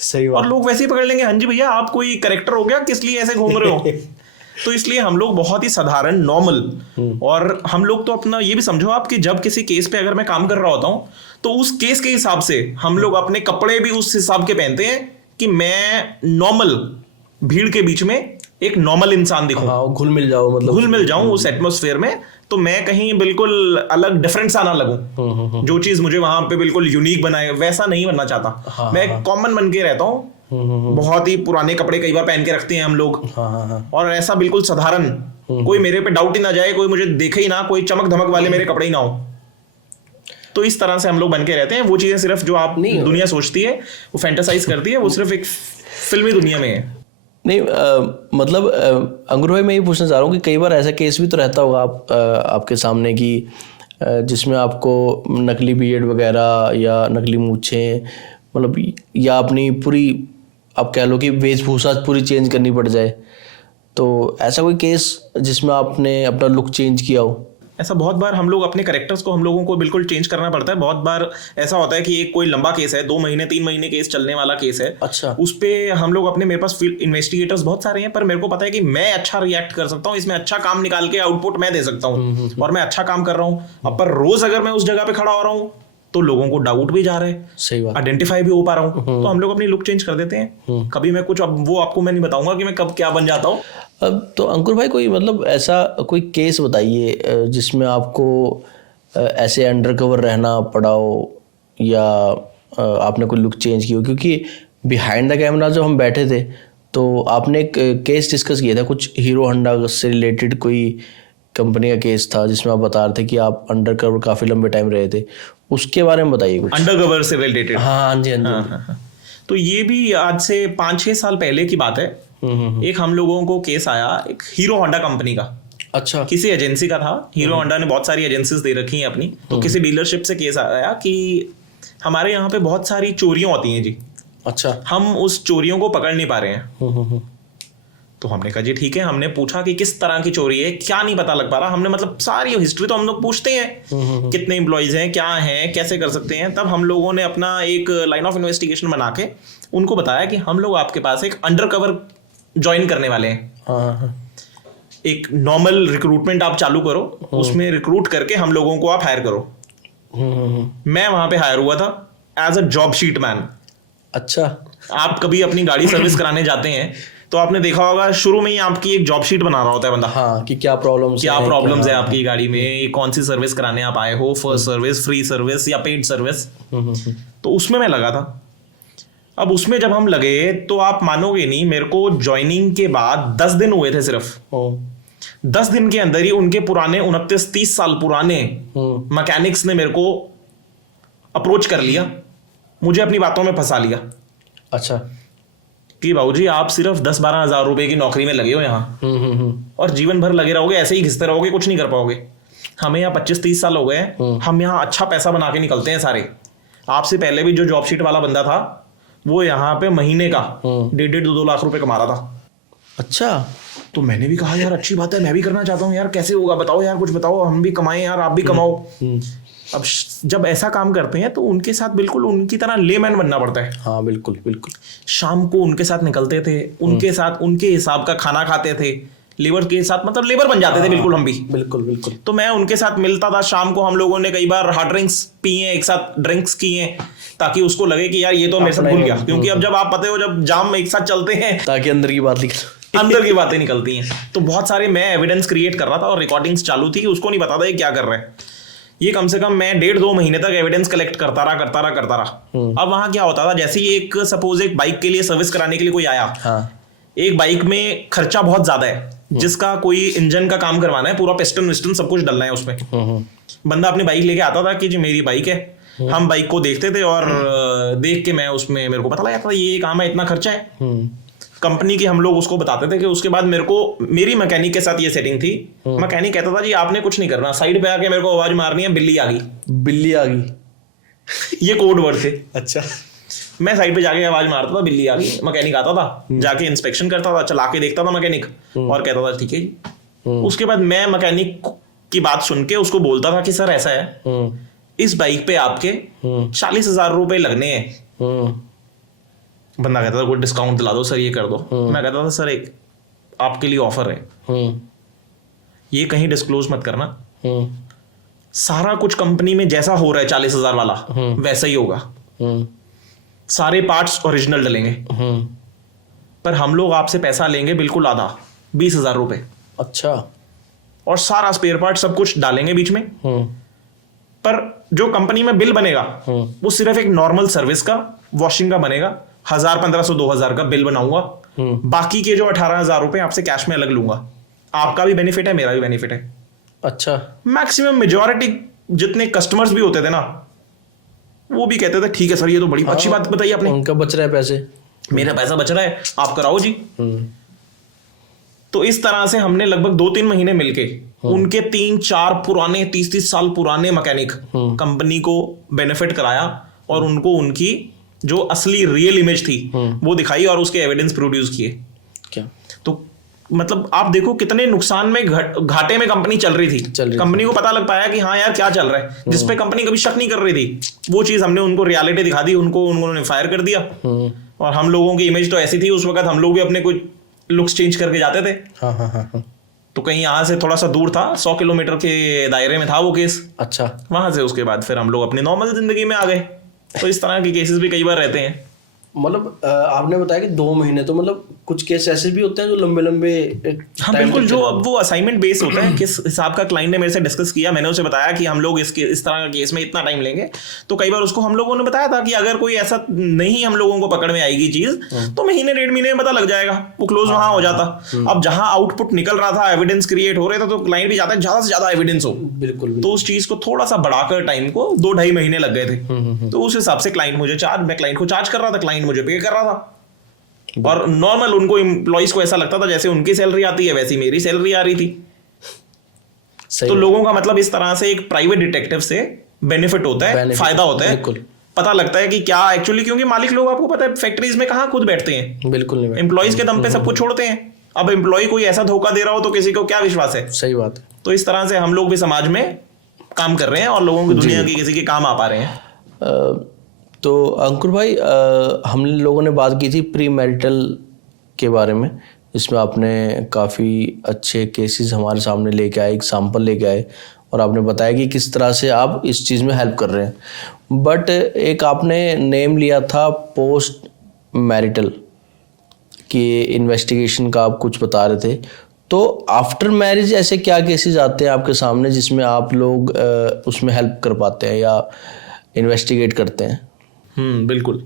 सही बात। और लोग वैसे ही पकड़ लेंगे, हाँ जी भैया आप कोई कैरेक्टर हो गया, किस लिए ऐसे घूम रहे हो। तो इसलिए हम लोग बहुत ही साधारण नॉर्मल, और हम लोग तो अपना ये भी समझो आप कि जब किसी केस पे अगर मैं काम कर रहा होता हूँ तो उस केस के हिसाब से हम लोग अपने कपड़े भी उस हिसाब के पहनते हैं कि मैं नॉर्मल भीड़ के बीच में एक नॉर्मल इंसान दिखूं, हाँ, घुल मिल जाओ, मतलब घुल मिल जाऊं उस एटमॉस्फेयर में, तो मैं कहीं बिल्कुल अलग डिफरेंट सा ना लगूं। जो चीज मुझे वहां पे बिल्कुल यूनिक बनाए वैसा नहीं बनना चाहता। मैं कॉमन बन के रहता हूँ। बहुत ही पुराने कपड़े कई बार पहन के रखते हैं हम लोग, और ऐसा बिल्कुल साधारण, कोई मेरे पे डाउट ही ना जाए, कोई मुझे देखे ही ना, कोई चमक धमक वाले मेरे कपड़े ही ना हो। तो इस तरह से हम लोग बन के रहते हैं। वो चीजें सिर्फ जो आप दुनिया सोचती है, वो फैंटासाइज करती है, वो सिर्फ एक फिल्मी दुनिया में है। नहीं मतलब अंकुर भाई, मैं ये पूछना चाह रहा हूँ कि कई बार ऐसा केस भी तो रहता होगा आपके सामने कि जिसमें आपको नकली बियर्ड वगैरह या नकली मूछें, मतलब या अपनी पूरी, आप कह लो कि वेशभूषा पूरी चेंज करनी पड़ जाए, तो ऐसा कोई केस जिसमें आपने अपना लुक चेंज किया हो? ऐसा बहुत बार हम लोग अपने कैरेक्टर्स को हम लोगों को बिल्कुल चेंज करना पड़ता है। बहुत बार ऐसा होता है कि एक कोई लंबा केस है, 2 महीने 3 महीने केस चलने वाला केस है, अच्छा, उस पे हम लोग अपने, मेरे पास इन्वेस्टिगेटर्स बहुत सारे हैं, पर मेरे को पता है कि मैं अच्छा रिएक्ट कर सकता हूँ, इसमें अच्छा काम निकाल के आउटपुट मैं दे सकता हूँ, और मैं अच्छा काम कर रहा हूँ। अब पर रोज अगर मैं उस जगह पे खड़ा हो रहा हूँ तो लोगों को डाउट भी जा रहे हैं, सही बात, आइडेंटिफाई भी हो पा रहा हूँ, तो हम लोग अपनी लुक चेंज कर देते हैं। कभी मैं कुछ, अब वो आपको मैं नहीं बताऊंगा कि मैं कब क्या बन जाता हूँ। अब तो अंकुर भाई कोई मतलब ऐसा कोई केस बताइए जिसमें आपको ऐसे अंडरकवर रहना पड़ा हो या आपने कोई लुक चेंज की हो, क्योंकि बिहाइंड द कैमरा जो हम बैठे थे तो आपने एक केस डिस्कस किया था, कुछ हीरो होंडा से रिलेटेड कोई कंपनी का केस था जिसमें आप बता रहे थे कि आप अंडरकवर काफ़ी लंबे टाइम रहे थे, उसके बारे में बताइए कुछ। अंडरकवर से रिलेटेड? हाँ जी, हाँ जी। हाँ। तो ये भी आज से 5-6 साल पहले की बात है। एक हम लोगों को केस आया एक हीरो होंडा कंपनी का। अच्छा, किसी एजेंसी का था। हीरो होंडा ने बहुत सारी एजेंसीज दे रखी हैं अपनी, तो किसी डीलरशिप से केस आया कि हमारे यहाँ पे बहुत सारी चोरियां होती हैं जी। अच्छा, हम उस चोरियों को पकड़ नहीं पा रहे हैं। तो हमने कहा जी ठीक है। हमने पूछा कि किस तरह की चोरी है, क्या नहीं पता लग पा रहा। हमने मतलब सारी हिस्ट्री तो हम लोग पूछते हैं, कितने एम्प्लॉइज हैं, क्या हैं, कैसे कर सकते हैं। तब हम लोगों ने अपना एक लाइन ऑफ इन्वेस्टिगेशन बना के उनको बताया कि हम लोग आपके पास एक अंडरकवर ज्वाइन करने वाले हैं। एक नॉर्मल रिक्रूटमेंट आप चालू करो, उसमें रिक्रूट करके हम लोगों को आप हायर करो। मैं वहां पे हायर हुआ था as a job sheet man. अच्छा, आप कभी अपनी गाड़ी सर्विस कराने जाते हैं तो आपने देखा होगा शुरू में ही आपकी एक जॉब शीट बना रहा होता है बंदा। हाँ, कि क्या प्रॉब्लम्स है आपकी गाड़ी में, कौन सी सर्विस कराने आप आए हो, फर्स्ट सर्विस, फ्री सर्विस या पेड सर्विस। तो उसमें मैं लगा था। अब उसमें जब हम लगे तो आप मानोगे नहीं, मेरे को ज्वाइनिंग के बाद 10 दिन हुए थे सिर्फ। 10 दिन के अंदर ही उनके पुराने 29-30 साल पुराने मैकेनिक्स ने मेरे को अप्रोच कर लिया, मुझे अपनी बातों में फंसा लिया। अच्छा, कि बाबूजी आप सिर्फ 10-12 हजार रुपए की नौकरी में लगे हो यहाँ, और जीवन भर लगे रहोगे, ऐसे ही घिसते रहोगे, कुछ नहीं कर पाओगे। हमें यहाँ 25-30 साल हो गए हैं, हम यहाँ अच्छा पैसा बना के निकलते हैं सारे। आपसे पहले भी जो जॉब शीट वाला बंदा था वो यहाँ पे महीने का 1.5-2 लाख रुपए कमा रहा था। अच्छा, तो मैंने भी कहा यार अच्छी बात है, मैं भी करना चाहता हूँ यार, कैसे होगा बताओ यार, कुछ बताओ, हम भी कमाएं यार, आप भी कमाओ। अब जब ऐसा काम करते हैं तो उनके साथ बिल्कुल उनकी तरह लेमैन बनना पड़ता है। हाँ, बिल्कुल बिल्कुल। शाम को उनके साथ निकलते थे, उनके साथ उनके हिसाब का खाना खाते थे, लेबर के साथ, मतलब लेबर बन जाते थे बिल्कुल हम भी। बिल्कुल बिल्कुल। तो मैं उनके साथ मिलता था, शाम को हम लोगों ने कई बार हार्ड ड्रिंक्स पिए, एक साथ ड्रिंक्स किए, ताकि उसको लगे कि यार ये तो मेरे साथ भूल गया। क्योंकि अब जब आप पते हो, जब जाम एक साथ चलते हैं, ताकि अंदर की बात निकल अंदर की बातें निकलती हैं। तो बहुत सारे मैं एविडेंस क्रिएट कर रहा था और रिकॉर्डिंग्स चालू थी कि उसको नहीं पता था ये क्या कर रहा है। ये कम से कम मैं 1.5-2 महीने तक एविडेंस कलेक्ट करता रहा। अब वहां क्या होता था, जैसे ही एक सपोज एक बाइक के लिए सर्विस कराने के लिए कोई आया, एक बाइक में खर्चा बहुत ज्यादा है, जिसका कोई इंजन का काम करवाना है, पूरा पिस्टन विस्टन सब कुछ डलना है उसमें। बंदा अपनी बाइक लेके आता था कि जी मेरी बाइक है, हम बाइक को देखते थे और देख के मैं उसमें, मेरे को पता लगा था ये काम है, इतना खर्चा है कंपनी की। हम लोग उसको बताते थे कि उसके बाद मेरे को, मेरी मैकेनिक के साथ ये सेटिंग थी, मैकेनिक कहता था जी आपने कुछ नहीं करना, साइड पे आके मेरे को आवाज मारनी है, बिल्ली आ गई। बिल्ली आ गई ये कोड वर्ड थे। अच्छा, मैं साइड पे जाके आवाज मारता था, बिल्ली आ गई, मैकेनिक आता था, जाके इंस्पेक्शन करता था, चला के देखता था मैकेनिक और कहता था ठीक है जी। उसके बाद मैं मैकेनिक की बात सुन के उसको बोलता था कि सर ऐसा है, इस बाइक पे आपके 40,000 रुपए लगने हैं। बंदा कहता था कोई डिस्काउंट दिला दो सर, ये कर दो। मैं कहता था सर एक आपके लिए ऑफर है, ये कहीं डिस्क्लोज मत करना। सारा कुछ कंपनी में जैसा हो रहा है 40,000 वाला वैसा ही होगा। सारे पार्ट्स ओरिजिनल डलेंगे, पर हम लोग आपसे पैसा लेंगे बिल्कुल आधा, 20,000 रुपए। अच्छा। और सारा स्पेयर पार्ट सब कुछ डालेंगे बीच में। पर जो कंपनी में बिल बनेगा वो सिर्फ एक नॉर्मल सर्विस का, वॉशिंग का बनेगा। 1,000, 1,500, 2,000 का बिल बनाऊंगा। बाकी के जो 18,000 रुपए आपसे कैश में अलग लूंगा। आपका भी बेनिफिट है, मेरा भी बेनिफिट है। अच्छा। मैक्सिमम मेजॉरिटी जितने कस्टमर्स भी होते थे ना, वो भी कहते थे ठीक है सर, ये तो बड़ी अच्छी बात बताई आपने, उनका बच रहा है पैसे, मेरा पैसा बच रहा है, आप कराओ जी। तो इस तरह से हमने लगभग 2-3 महीने मिलके उनके 3-4 पुराने 30-30 साल पुराने मैकेनिक कंपनी को बेनिफिट कराया और उनको उनकी जो असली रियल इमेज थी वो दिखाई और उसके एविडेंस प्रोड्यूस किए। क्या तो मतलब आप देखो कितने नुकसान में, घाटे में कंपनी चल रही थी। कंपनी को पता लग पाया कि हाँ यार क्या चल रहा है, जिसपे कंपनी कभी शक नहीं कर रही थी, वो चीज हमने उनको रियलिटी दिखा दी, उन्होंने फायर कर दिया। और हम लोगों की इमेज तो ऐसी थी उस वक्त, हम लोग भी अपने कुछ लुक्स चेंज करके जाते थे। हाँ। तो कहीं यहाँ से थोड़ा सा दूर था, 100 किलोमीटर के दायरे में था वो केस। अच्छा। वहां से उसके बाद फिर हम लोग अपनी नॉर्मल जिंदगी में आ गए। तो इस तरह के केसेस भी कई बार रहते हैं। मतलब आपने बताया कि 2 महीने, तो मतलब कुछ केस ऐसे भी होते हैं जो लंबे लंबे। हाँ बिल्कुल, जो अब वो असाइनमेंट बेस होता है, किस हिसाब का क्लाइंट ने मेरे से डिस्कस किया, मैंने उसे बताया कि हम लोग इस तरह का केस में इतना टाइम लेंगे। तो कई बार उसको हम लोगों ने बताया था कि अगर कोई ऐसा नहीं हम लोगों को पकड़ में आएगी चीज, तो महीने 1.5 महीने में पता लग जाएगा, वो क्लोज वहां हो जाता। अब जहां आउटपुट निकल रहा था, एविडेंस क्रिएट हो रहे थे, तो क्लाइंट भी चाहता है ज्यादा से ज्यादा एविडेंस हो। बिल्कुल। तो उस चीज को थोड़ा सा बढ़ाकर टाइम को 2-2.5 महीने लग गए थे। तो उस हिसाब से मैं क्लाइंट को चार्ज कर रहा था, क्लाइंट मुझे पे कर रहा था। और नॉर्मल उनको एम्प्लॉइज को ऐसा लगता था जैसे उनकी सैलरी आती है वैसी मेरी सैलरी आ रही थी। तो लोगों का मतलब इस तरह से एक प्राइवेट डिटेक्टिव से बेनिफिट होता है, फायदा होता है, पता लगता है कि क्या एक्चुअली, क्योंकि मालिक लोग आपको पता है फैक्ट्रीज में कहाँ खुद बैठते हैं, बिल्कुल नहीं, एम्प्लॉइज के दम पे सब कुछ छोड़ते हैं। अब एम्प्लॉय कोई ऐसा धोखा दे रहा हो तो किसी को क्या विश्वास है। सही बात है। तो इस तरह से हम लोग भी समाज में काम कर रहे हैं और लोगों की दुनिया की किसी के काम आ पा रहे हैं। तो अंकुर भाई, हम लोगों ने बात की थी प्री मैरिटल के बारे में, इसमें आपने काफ़ी अच्छे केसेस हमारे सामने लेके आए, एग्जाम्पल लेके आए, और आपने बताया कि किस तरह से आप इस चीज़ में हेल्प कर रहे हैं। बट एक आपने नेम लिया था पोस्ट मैरिटल कि इन्वेस्टिगेशन का, आप कुछ बता रहे थे। तो आफ्टर मैरिज ऐसे क्या केसेस आते हैं आपके सामने जिसमें आप लोग उसमें हेल्प कर पाते हैं या इन्वेस्टिगेट करते हैं? बिल्कुल।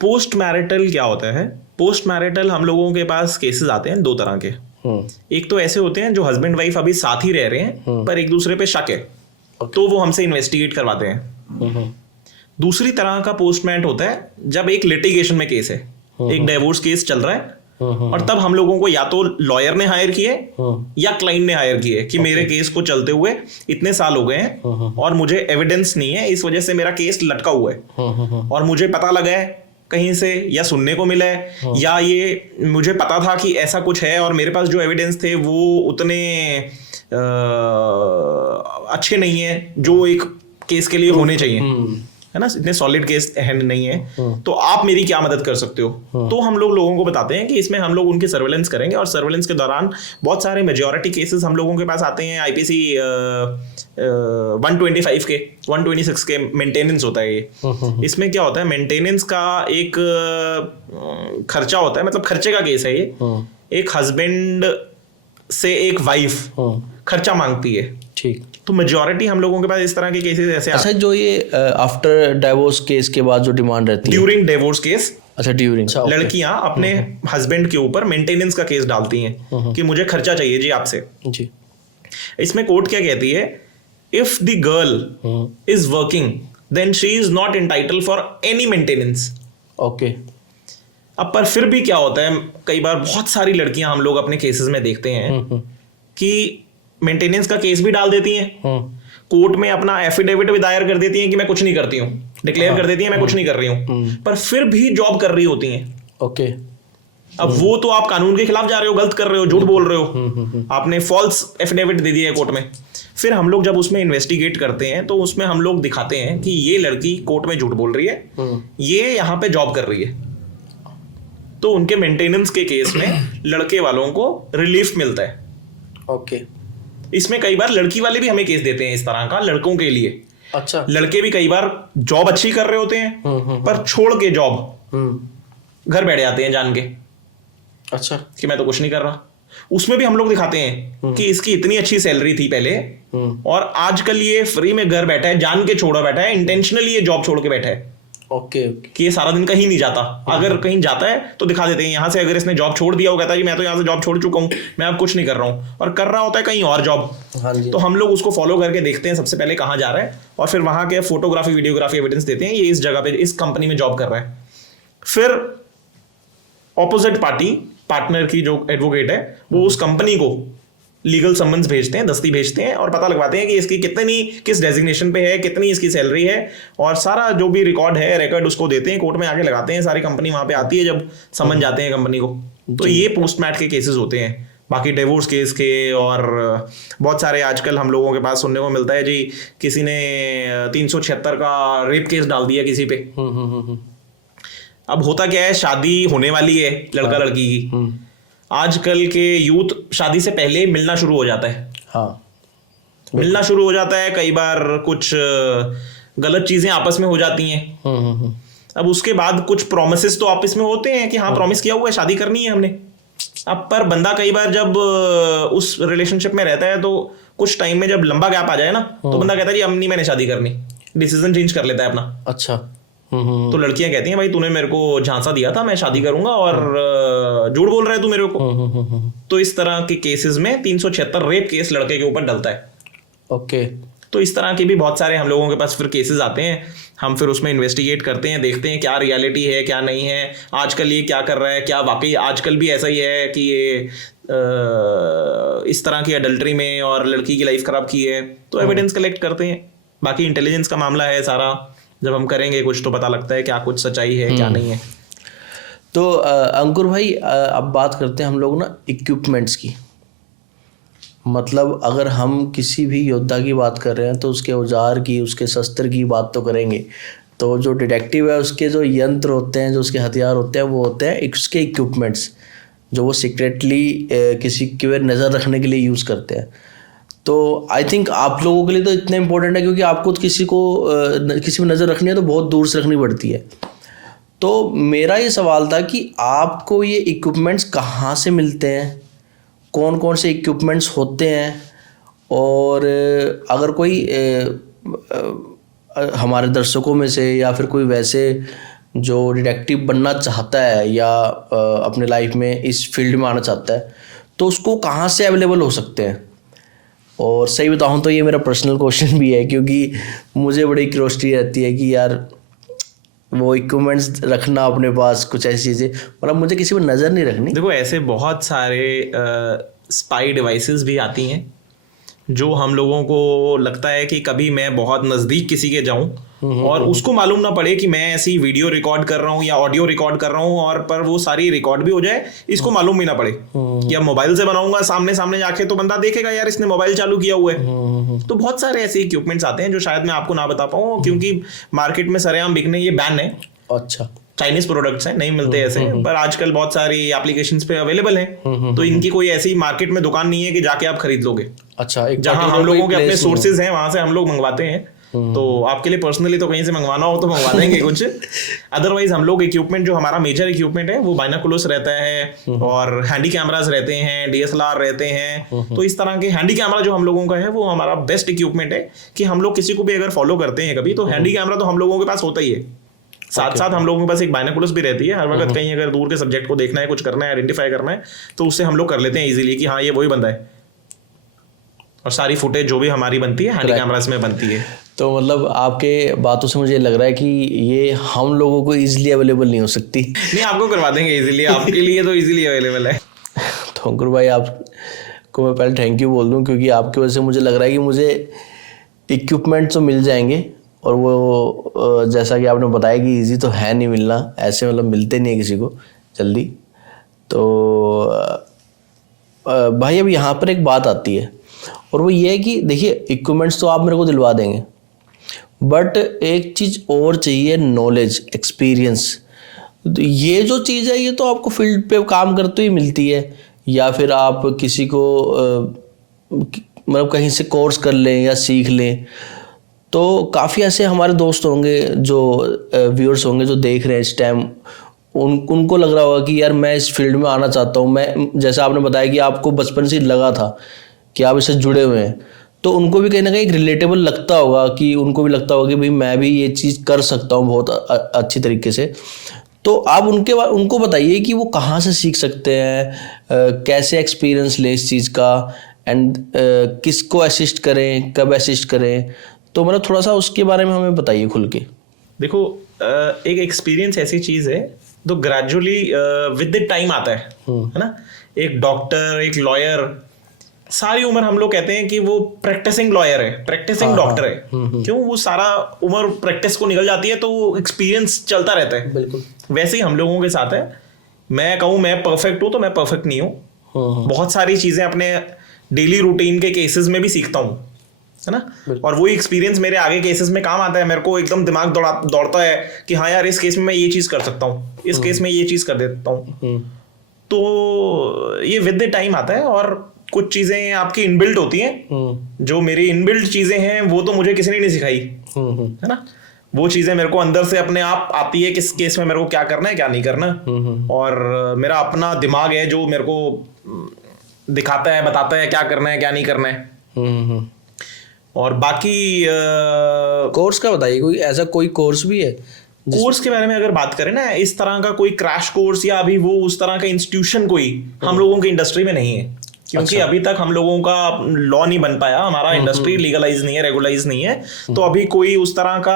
पोस्ट मैरिटल क्या होता है? पोस्ट मैरिटल हम लोगों के पास केसेस आते हैं 2 तरह के। एक तो ऐसे होते हैं जो हस्बैंड वाइफ अभी साथ ही रह रहे हैं पर एक दूसरे पे शक है, तो वो हमसे इन्वेस्टिगेट करवाते हैं। दूसरी तरह का पोस्ट मैरिट होता है जब एक लिटिगेशन में केस है, एक डिवोर्स केस चल रहा है, और तब हम लोगों को या तो लॉयर ने हायर किए या क्लाइंट ने हायर किए कि मेरे केस को चलते हुए इतने साल हो गए हैं और मुझे एविडेंस नहीं है, इस वजह से मेरा केस लटका हुआ है, और मुझे पता लगा है कहीं से या सुनने को मिला है या ये मुझे पता था कि ऐसा कुछ है, और मेरे पास जो एविडेंस थे वो उतने अच्छे नहीं है जो एक केस के लिए होने चाहिए, है ना, इतने सॉलिड केस नहीं है, तो आप मेरी क्या मदद कर सकते हो। तो हम लोगों को बताते हैं कि इसमें हम लोग उनकी सर्वेलेंस करेंगे, और सर्वेलेंस के दौरान बहुत सारे मेजॉरिटी केसेस हम लोगों के पास आते हैं IPC 125 के 126 के मेंटेनेंस होता है ये। इसमें क्या होता है, मेंटेनेंस का एक खर्चा होता है, मतलब खर्चे का केस है ये। एक हस्बैंड से एक वाइफ खर्चा मांगती है, ठीक। तो मेजॉरिटी हम लोगों के पास इस तरह के केसेस ऐसे अच्छा, जो ये आफ्टर डिवोर्स केस के बाद जो डिमांड रहती है, ड्यूरिंग डिवोर्स केस, अच्छा ड्यूरिंग, लड़कियां अपने हस्बैंड के ऊपर मेंटेनेंस का केस डालती हैं कि मुझे खर्चा चाहिए जी आपसे जी। इसमें कोर्ट क्या कहती है, if the girl is working then she is not entitled for any maintenance. Okay. अब पर फिर भी क्या होता है, कई बार बहुत सारी लड़कियां हम लोग अपने केसेस में देखते हैं कि मेंटेनेंस का केस भी डाल देती हैं, कोर्ट में अपना एफिडेविट भी दायर कर देती हैं कि मैं कुछ नहीं करती हूँ, डिक्लेयर कर देती हैं मैं कुछ नहीं कर रही हूँ, पर फिर भी जॉब कर रही होती हैं। ओके। अब वो तो आप कानून के खिलाफ जा रहे हो, गलत कर रहे हो, झूठ बोल रहे हो, आपने फॉल्स एफिडेविट दे दिया है कोर्ट में। फिर हम लोग जब उसमें इन्वेस्टिगेट करते हैं तो उसमें हम लोग दिखाते हैं कि ये लड़की कोर्ट में झूठ बोल रही है, ये यहाँ पे जॉब कर रही है, तो उनके मेंटेनेंस के केस में लड़के वालों को रिलीफ मिलता है। ओके। इसमें कई बार लड़की वाले भी हमें केस देते हैं इस तरह का लड़कों के लिए। अच्छा। लड़के भी कई बार जॉब अच्छी कर रहे होते हैं पर छोड़ के जॉब घर बैठ जाते हैं जान के। अच्छा। कि मैं तो कुछ नहीं कर रहा। उसमें भी हम लोग दिखाते हैं कि इसकी इतनी अच्छी सैलरी थी पहले और आजकल ये फ्री में घर बैठा है, जान के छोड़ा बैठा है, इंटेंशनली ये जॉब छोड़ के बैठा है। ओके। कि ये सारा दिन कहीं नहीं जाता, अगर कहीं जाता है तो दिखा देते हैं यहाँ से, अगर इसने जॉब छोड़ दिया वो कहता है कि मैं तो यहाँ से जॉब छोड़ चुका हूँ, मैं अब कुछ नहीं कर रहा हूँ, और कर रहा होता है कहीं और जॉब। हाँ जी। तो हम लोग उसको फॉलो करके देखते हैं सबसे पहले कहाँ जा रहा है और फिर वहां के फोटोग्राफी वीडियोग्राफी एविडेंस देते हैं ये इस जगह पे इस कंपनी में जॉब कर रहा है। फिर ऑपोजिट पार्टनर की जो एडवोकेट है वो उस कंपनी को लीगल समन्स भेजते हैं, दस्ती भेजते हैं और पता लगवाते हैं कि इसकी कितनी किस डेजिग्नेशन पे है, कितनी इसकी सैलरी है, और सारा जो भी रिकॉर्ड उसको देते हैं, कोर्ट में आके लगाते हैं। सारी कंपनी वहां पे आती है जब समन जाते हैं कंपनी को। तो ये पोस्टमैट के केसेस होते हैं। बाकी डिवोर्स केस के और बहुत सारे आजकल हम लोगों के पास सुनने को मिलता है जी, किसी ने 376 का रेप केस डाल दिया किसी पे। अब होता क्या है, शादी होने वाली है लड़का लड़की की, आजकल के यूथ शादी से पहले मिलना शुरू हो जाता है। हाँ, मिलना शुरू हो जाता है, कई बार कुछ गलत चीजें आपस में हो जाती हैं। अब उसके बाद कुछ प्रॉमिसेस तो आपस में होते हैं कि हाँ प्रॉमिस किया हुआ है, शादी करनी है हमने। अब पर बंदा कई बार जब उस रिलेशनशिप में रहता है तो कुछ टाइम में जब लंबा गैप आ जाए ना तो बंदा कहता है जी अब नहीं मैंने शादी करनी, डिसीजन चेंज कर लेता है अपना। अच्छा। तो लड़कियां कहती हैं भाई तूने मेरे को झांसा दिया था, मैं शादी करूंगा और झूठ बोल रहा है तू मेरे को। तो इस तरह के केसेस में 376 रेप केस लड़के के ऊपर डलता है। ओके। तो इस तरह के भी बहुत सारे हम लोगों के पास फिर केसेस आते हैं। हम फिर उसमें इन्वेस्टिगेट करते हैं, देखते हैं क्या रियलिटी है क्या नहीं है, आजकल ये क्या कर रहा है, क्या वाकई आजकल भी ऐसा ही है कि ये इस तरह की अडल्ट्री में और लड़की की लाइफ खराब की है। तो एविडेंस कलेक्ट करते हैं। बाकी इंटेलिजेंस का मामला है सारा, जब हम करेंगे कुछ तो पता लगता है क्या कुछ सच्चाई है क्या नहीं है। तो अंकुर भाई अब बात करते हैं हम लोग ना इक्विपमेंट्स की। मतलब अगर हम किसी भी योद्धा की बात कर रहे हैं तो उसके औजार की, उसके शस्त्र की बात तो करेंगे। तो जो डिटेक्टिव है उसके जो यंत्र होते हैं, जो उसके हथियार होते हैं, वो होते हैं उसके इक्विपमेंट्स जो वो सीक्रेटली किसी की नज़र रखने के लिए यूज़ करते हैं। तो आई थिंक आप लोगों के लिए तो इतना इम्पोर्टेंट है क्योंकि आपको किसी में नज़र रखनी है तो बहुत दूर से रखनी पड़ती है। तो मेरा ये सवाल था कि आपको ये इक्विपमेंट्स कहाँ से मिलते हैं, कौन कौन से इक्विपमेंट्स होते हैं, और अगर कोई हमारे दर्शकों में से या फिर कोई वैसे जो डिटेक्टिव बनना चाहता है या अपने लाइफ में इस फील्ड में आना चाहता है तो उसको कहाँ से अवेलेबल हो सकते हैं। और सही बताऊँ तो ये मेरा पर्सनल क्वेश्चन भी है क्योंकि मुझे बड़ी क्यूरियोसिटी रहती है कि यार वो इक्विपमेंट्स रखना अपने पास, कुछ ऐसी चीज़ें, मतलब मुझे किसी पर नज़र नहीं रखनी। देखो ऐसे बहुत सारे स्पाई डिवाइसेस भी आती हैं जो हम लोगों को लगता है कि कभी मैं बहुत नज़दीक किसी के जाऊं और उसको मालूम ना पड़े कि मैं ऐसी वीडियो रिकॉर्ड कर रहा हूँ या ऑडियो रिकॉर्ड कर रहा हूँ, और पर वो सारी रिकॉर्ड भी हो जाए, इसको मालूम भी ना पड़े कि अब मोबाइल से बनाऊंगा सामने सामने जाके तो बंदा देखेगा यार इसने मोबाइल चालू किया हुआ है। तो बहुत सारे ऐसे इक्विपमेंट्स आते हैं जो शायद मैं आपको ना बता पाऊँ क्योंकि मार्केट में सरेआम बिकने ये बैन है। अच्छा। चाइनीज प्रोडक्ट्स हैं, नहीं मिलते ऐसे, पर आजकल बहुत सारी एप्लीकेशंस पे अवेलेबल हैं। तो इनकी कोई ऐसी मार्केट में दुकान नहीं है कि जाके आप खरीद लोगे। अच्छा। जहां हम लोगों के अपने सोर्सेज हैं वहां से हम लोग मंगवाते हैं। तो आपके लिए पर्सनली तो कहीं से मंगवाना हो तो मंगवा देंगे कुछ। अदरवाइज हम लोग इक्विपमेंट जो हमारा मेजर इक्विपमेंट है वो बाइनोकुलर्स रहता है और हैंडी कैमरास रहते हैं, DSLR रहते हैं। तो इस तरह के हैंडी कैमरा जो हम लोगों का है वो हमारा बेस्ट इक्विपमेंट है कि हम लोग किसी को भी अगर फॉलो करते हैं कभी तो हैंडी कैमरा तो हम लोगों के पास होता ही है। साथ साथ हम लोगों के पास एक बाइनोकुलर्स भी रहती है, हर वक्त कहीं अगर दूर के सब्जेक्ट को देखना है, कुछ करना है, आइडेंटिफाई करना है तो उससे हम लोग कर लेते हैं इजीली कि हाँ ये वही बंदा है। और सारी फुटेज जो भी हमारी बनती है हैंडी कैमरास में बनती है। तो मतलब आपके बातों से मुझे लग रहा है कि ये हम लोगों को इजीली अवेलेबल नहीं हो सकती। नहीं, आपको करवा देंगे इजीली, आपके लिए तो इजीली अवेलेबल है। तो अंकुर भाई आपको मैं पहले थैंक यू बोल दूं क्योंकि आपकी वजह से मुझे लग रहा है कि मुझे इक्विपमेंट तो मिल जाएंगे, और वो जैसा कि आपने बताया कि इजी तो है नहीं मिलना, ऐसे मतलब मिलते नहीं है किसी को जल्दी। तो भाई अब यहाँ पर एक बात आती है और वो ये है कि देखिए इक्विपमेंट्स तो आप मेरे को दिलवा देंगे, बट एक चीज़ और चाहिए, नॉलेज, एक्सपीरियंस। तो ये जो चीज़ है ये तो आपको फील्ड पे काम करते ही मिलती है, या फिर आप किसी को मतलब कहीं से कोर्स कर लें या सीख लें। तो काफ़ी ऐसे हमारे दोस्त होंगे जो व्यूअर्स होंगे जो देख रहे हैं इस टाइम, उनको लग रहा होगा कि यार मैं इस फील्ड में आना चाहता हूँ। मैं, जैसे आपने बताया कि आपको बचपन से लगा था कि आप इससे जुड़े हुए हैं, तो उनको भी कहीं ना कहीं रिलेटेबल लगता होगा, कि उनको भी लगता होगा कि भाई मैं भी ये चीज़ कर सकता हूँ बहुत अच्छी तरीके से। तो आप उनको बताइए कि वो कहाँ से सीख सकते हैं, कैसे एक्सपीरियंस लें इस चीज़ का, एंड किसको असिस्ट करें, कब असिस्ट करें। तो मतलब थोड़ा सा उसके बारे में हमें बताइए खुल के। देखो, एक एक्सपीरियंस ऐसी चीज़ है तो ग्रेजुअली विद द टाइम आता है ना। एक डॉक्टर, एक लॉयर, सारी उम्र हम लोग कहते हैं कि वो प्रैक्टिसिंग लॉयर है, प्रैक्टिसिंग डॉक्टर है। क्यों? वो सारा उम्र प्रैक्टिस को निकल जाती है तो वो एक्सपीरियंस चलता रहता है। बिल्कुल वैसे ही हम लोगों के साथ है। मैं कहूँ मैं परफेक्ट हूँ तो मैं परफेक्ट नहीं हूँ। बहुत सारी चीज़ें अपने डेली रूटीन के केसेस में भी सीखता हूँ, है ना। और वही एक्सपीरियंस मेरे आगे केसेस में काम आता है। मेरे को एकदम दिमाग दौड़ता है कि हाँ यार, इस केस में मैं ये चीज़ कर सकता हूँ, इस केस में ये चीज़ कर देता हूँ। तो ये विद द टाइम आता है। और कुछ चीज़ें आपकी इनबिल्ट होती हैं, जो मेरी इनबिल्ट चीज़ें हैं वो तो मुझे किसी ने नहीं सिखाई, है ना। वो चीज़ें मेरे को अंदर से अपने आप आती है, किस केस में मेरे को क्या करना है, क्या नहीं करना। और मेरा अपना दिमाग है जो मेरे को दिखाता है, बताता है क्या करना है, क्या नहीं करना है। और बाकी कोर्स का बताइए, कोई ऐसा कोई कोर्स भी है? कोर्स के बारे में अगर बात करें ना, इस तरह का कोई क्रैश कोर्स या अभी वो उस तरह का इंस्टीट्यूशन कोई हम लोगों की इंडस्ट्री में नहीं है, क्योंकि अभी तक हम लोगों का लॉ नहीं बन पाया, हमारा इंडस्ट्री लीगलाइज नहीं है, रेगुलाइज नहीं है। तो अभी कोई उस तरह का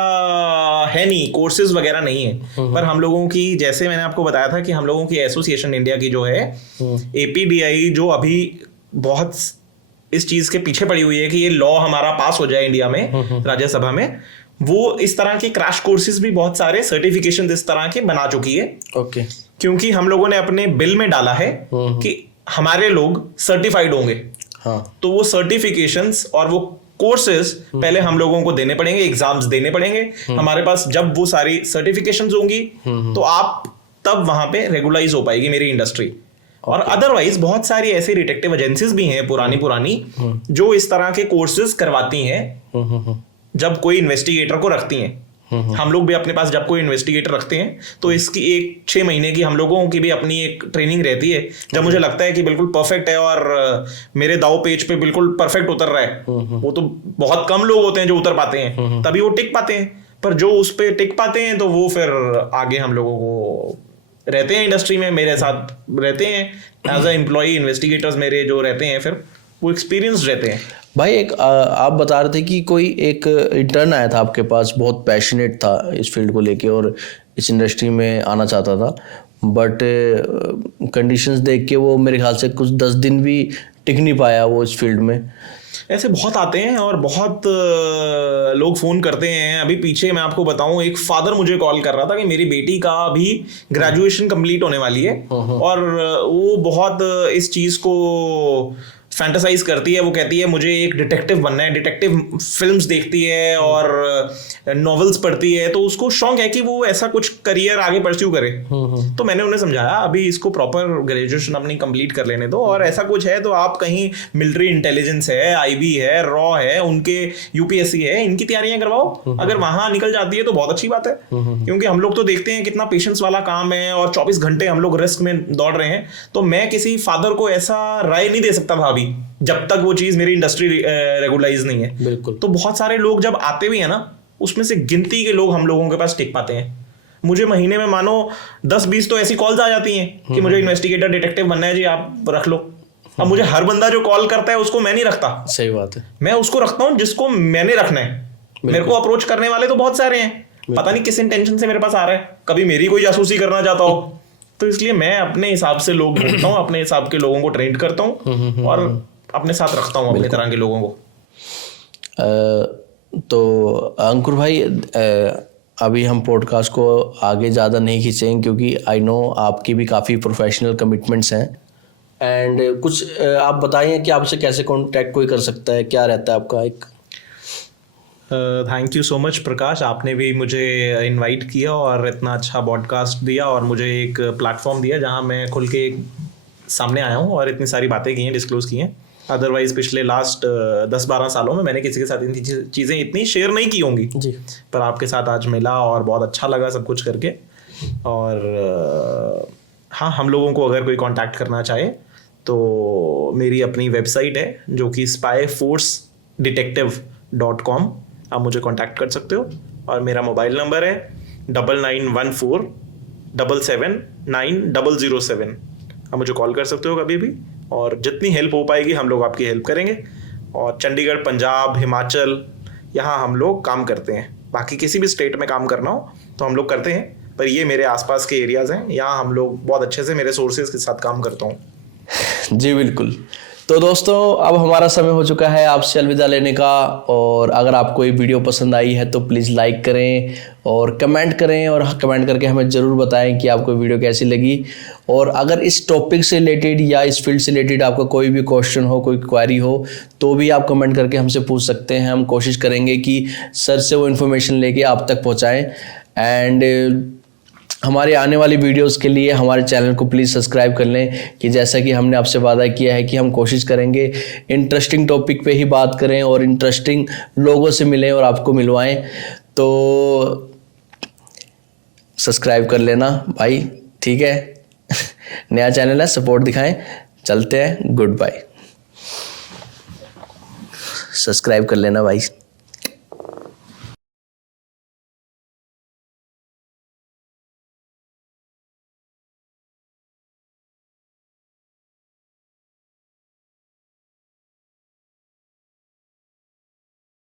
है नहीं, कोर्सेज वगैरह नहीं है। पर हम लोगों की, जैसे मैंने आपको बताया था कि हम लोगों की एसोसिएशन इंडिया की जो है APDI, जो अभी बहुत इस चीज के पीछे पड़ी हुई है कि ये लॉ हमारा पास हो जाए इंडिया में, राज्यसभा में, वो इस तरह के क्रैश कोर्सेज भी बहुत सारे सर्टिफिकेशन इस तरह के बना चुकी है। ओके। क्योंकि हम लोगों ने अपने बिल में डाला है कि हमारे लोग सर्टिफाइड होंगे। हाँ। तो वो सर्टिफिकेशंस और वो कोर्सेज पहले हम लोगों को देने पड़ेंगे, एग्जाम्स देने पड़ेंगे। हमारे पास जब वो सारी सर्टिफिकेशंस होंगी तो आप तब वहां पे रेगुलाइज हो पाएगी मेरी इंडस्ट्री। और अदरवाइज बहुत सारी ऐसी डिटेक्टिव एजेंसीज भी हैं पुरानी जो इस तरह के कोर्सेज करवाती हैं जब कोई इन्वेस्टिगेटर को रखती हैं। हम लोग भी अपने पास जब कोई इन्वेस्टिगेटर रखते हैं तो इसकी 6 महीने की हम लोगों की भी अपनी एक ट्रेनिंग रहती है। जब मुझे लगता है कि बिल्कुल परफेक्ट है और मेरे दाव पेज पे बिल्कुल परफेक्ट उतर रहा है, वो तो बहुत कम लोग होते हैं जो उतर पाते हैं, तभी वो टिक पाते हैं। पर जो उस पे टिक पाते हैं तो वो फिर आगे हम लोगों को रहते हैं, इंडस्ट्री में मेरे साथ रहते हैं एज अ एम्प्लॉय। इन्वेस्टिगेटर्स मेरे जो रहते हैं फिर वो एक्सपीरियंस रहते हैं। भाई एक आप बता रहे थे कि कोई एक इंटर्न आया था आपके पास, बहुत पैशनेट था इस फील्ड को लेके और इस इंडस्ट्री में आना चाहता था, बट कंडीशंस देख के वो मेरे ख्याल से कुछ 10 दिन भी टिक नहीं पाया वो इस फील्ड में। ऐसे बहुत आते हैं और बहुत लोग फ़ोन करते हैं। अभी पीछे मैं आपको बताऊं, एक फादर मुझे कॉल कर रहा था कि मेरी बेटी का भी ग्रेजुएशन कंप्लीट होने वाली है और वो बहुत इस चीज़ को फैंटेसाइज करती है। वो कहती है मुझे एक डिटेक्टिव बनना है, डिटेक्टिव फिल्म्स देखती है और नॉवेल्स पढ़ती है, तो उसको शौक है कि वो ऐसा कुछ करियर आगे परस्यू करे। तो मैंने उन्हें समझाया अभी इसको प्रॉपर ग्रेजुएशन अपनी कंप्लीट कर लेने दो, और ऐसा कुछ है तो आप कहीं मिलिट्री इंटेलिजेंस है, IB है, रॉ है, उनके UPSC है, इनकी तैयारियां करवाओ। अगर वहां निकल जाती है तो बहुत अच्छी बात है, क्योंकि हम लोग तो देखते हैं कितना पेशेंस वाला काम है और 24 घंटे हम लोग रिस्क में दौड़ रहे हैं। तो मैं किसी फादर को ऐसा राय नहीं दे सकता था अभी, जब तक वो चीज मेरी इंडस्ट्री रेगुलाइज नहीं है। बिल्कुल। तो बहुत सारे लोग जब आते भी है ना, उसमें से गिनती के लोग हम लोगों के पास टिक पाते हैं। मुझे महीने में मानो 10-20 तो ऐसी कॉल्स आ जाती हैं कि मुझे इन्वेस्टिगेटर डिटेक्टिव बनना है जी, आप रख लो। अब मुझे हर बंदा जो कॉल करता है उसको मैं नहीं रखता। सही बात है। मैं उसको रखता हूँ जिसको मैंने रखना है। मेरे को अप्रोच करने वाले तो बहुत सारे हैं, पता नहीं किस इंटेंशन से मेरे पास आ रहा है, कभी मेरी कोई जासूसी करना चाहता हो। तो इसलिए मैं अपने हिसाब से लोग ढूंढता हूँ, अपने हिसाब के लोगों को ट्रेंड करता हूँ और अपने साथ रखता हूँ अपने तरह के लोगों को। तो अंकुर भाई, अभी हम पॉडकास्ट को आगे ज़्यादा नहीं खींचेंगे क्योंकि आई नो आपकी भी काफ़ी प्रोफेशनल कमिटमेंट्स हैं। एंड कुछ आप बताइए कि आपसे कैसे कांटेक्ट कोई कर सकता है, क्या रहता है आपका एक? थैंक यू सो मच प्रकाश, आपने भी मुझे इनवाइट किया और इतना अच्छा पॉडकास्ट दिया और मुझे एक प्लेटफॉर्म दिया जहां मैं खुल के सामने आया हूं और इतनी सारी बातें की हैं, डिस्क्लोज की हैं। अदरवाइज पिछले लास्ट 10-12 सालों में मैंने किसी के साथ इनकी चीज़ें इतनी शेयर नहीं की होंगी जी। पर आपके साथ आज मिला और बहुत अच्छा लगा सब कुछ करके। और हाँ, हम लोगों को अगर कोई कांटेक्ट करना चाहे तो मेरी अपनी वेबसाइट है जो कि spyforcedetective.com, आप मुझे कांटेक्ट कर सकते हो। और मेरा मोबाइल नंबर है 9914779007, आप मुझे कॉल कर सकते हो कभी भी और जितनी हेल्प हो पाएगी हम लोग आपकी हेल्प करेंगे। और चंडीगढ़, पंजाब, हिमाचल, यहाँ हम लोग काम करते हैं। बाकी किसी भी स्टेट में काम करना हो तो हम लोग करते हैं, पर ये मेरे आसपास के एरियाज़ हैं, यहाँ हम लोग बहुत अच्छे से मेरे सोर्सेज के साथ काम करता हूँ। जी बिल्कुल। तो दोस्तों अब हमारा समय हो चुका है आपसे अलविदा लेने का। और अगर आपको ये वीडियो पसंद आई है तो प्लीज़ लाइक करें और कमेंट करें और कमेंट करके हमें ज़रूर बताएं कि आपको वीडियो कैसी लगी। और अगर इस टॉपिक से रिलेटेड या इस फील्ड से रिलेटेड आपका कोई भी क्वेश्चन हो, कोई क्वेरी हो तो भी आप कमेंट करके हमसे पूछ सकते हैं। हम कोशिश करेंगे कि सर से वो इन्फॉर्मेशन लेके आप तक पहुँचाएँ। एंड हमारे आने वाली वीडियोस के लिए हमारे चैनल को प्लीज़ सब्सक्राइब कर लें कि जैसा कि हमने आपसे वादा किया है कि हम कोशिश करेंगे इंटरेस्टिंग टॉपिक पे ही बात करें और इंटरेस्टिंग लोगों से मिलें और आपको मिलवाएं। तो सब्सक्राइब कर लेना भाई, ठीक है। नया चैनल है, सपोर्ट दिखाएं। चलते हैं, गुड बाय। सब्सक्राइब कर लेना भाई।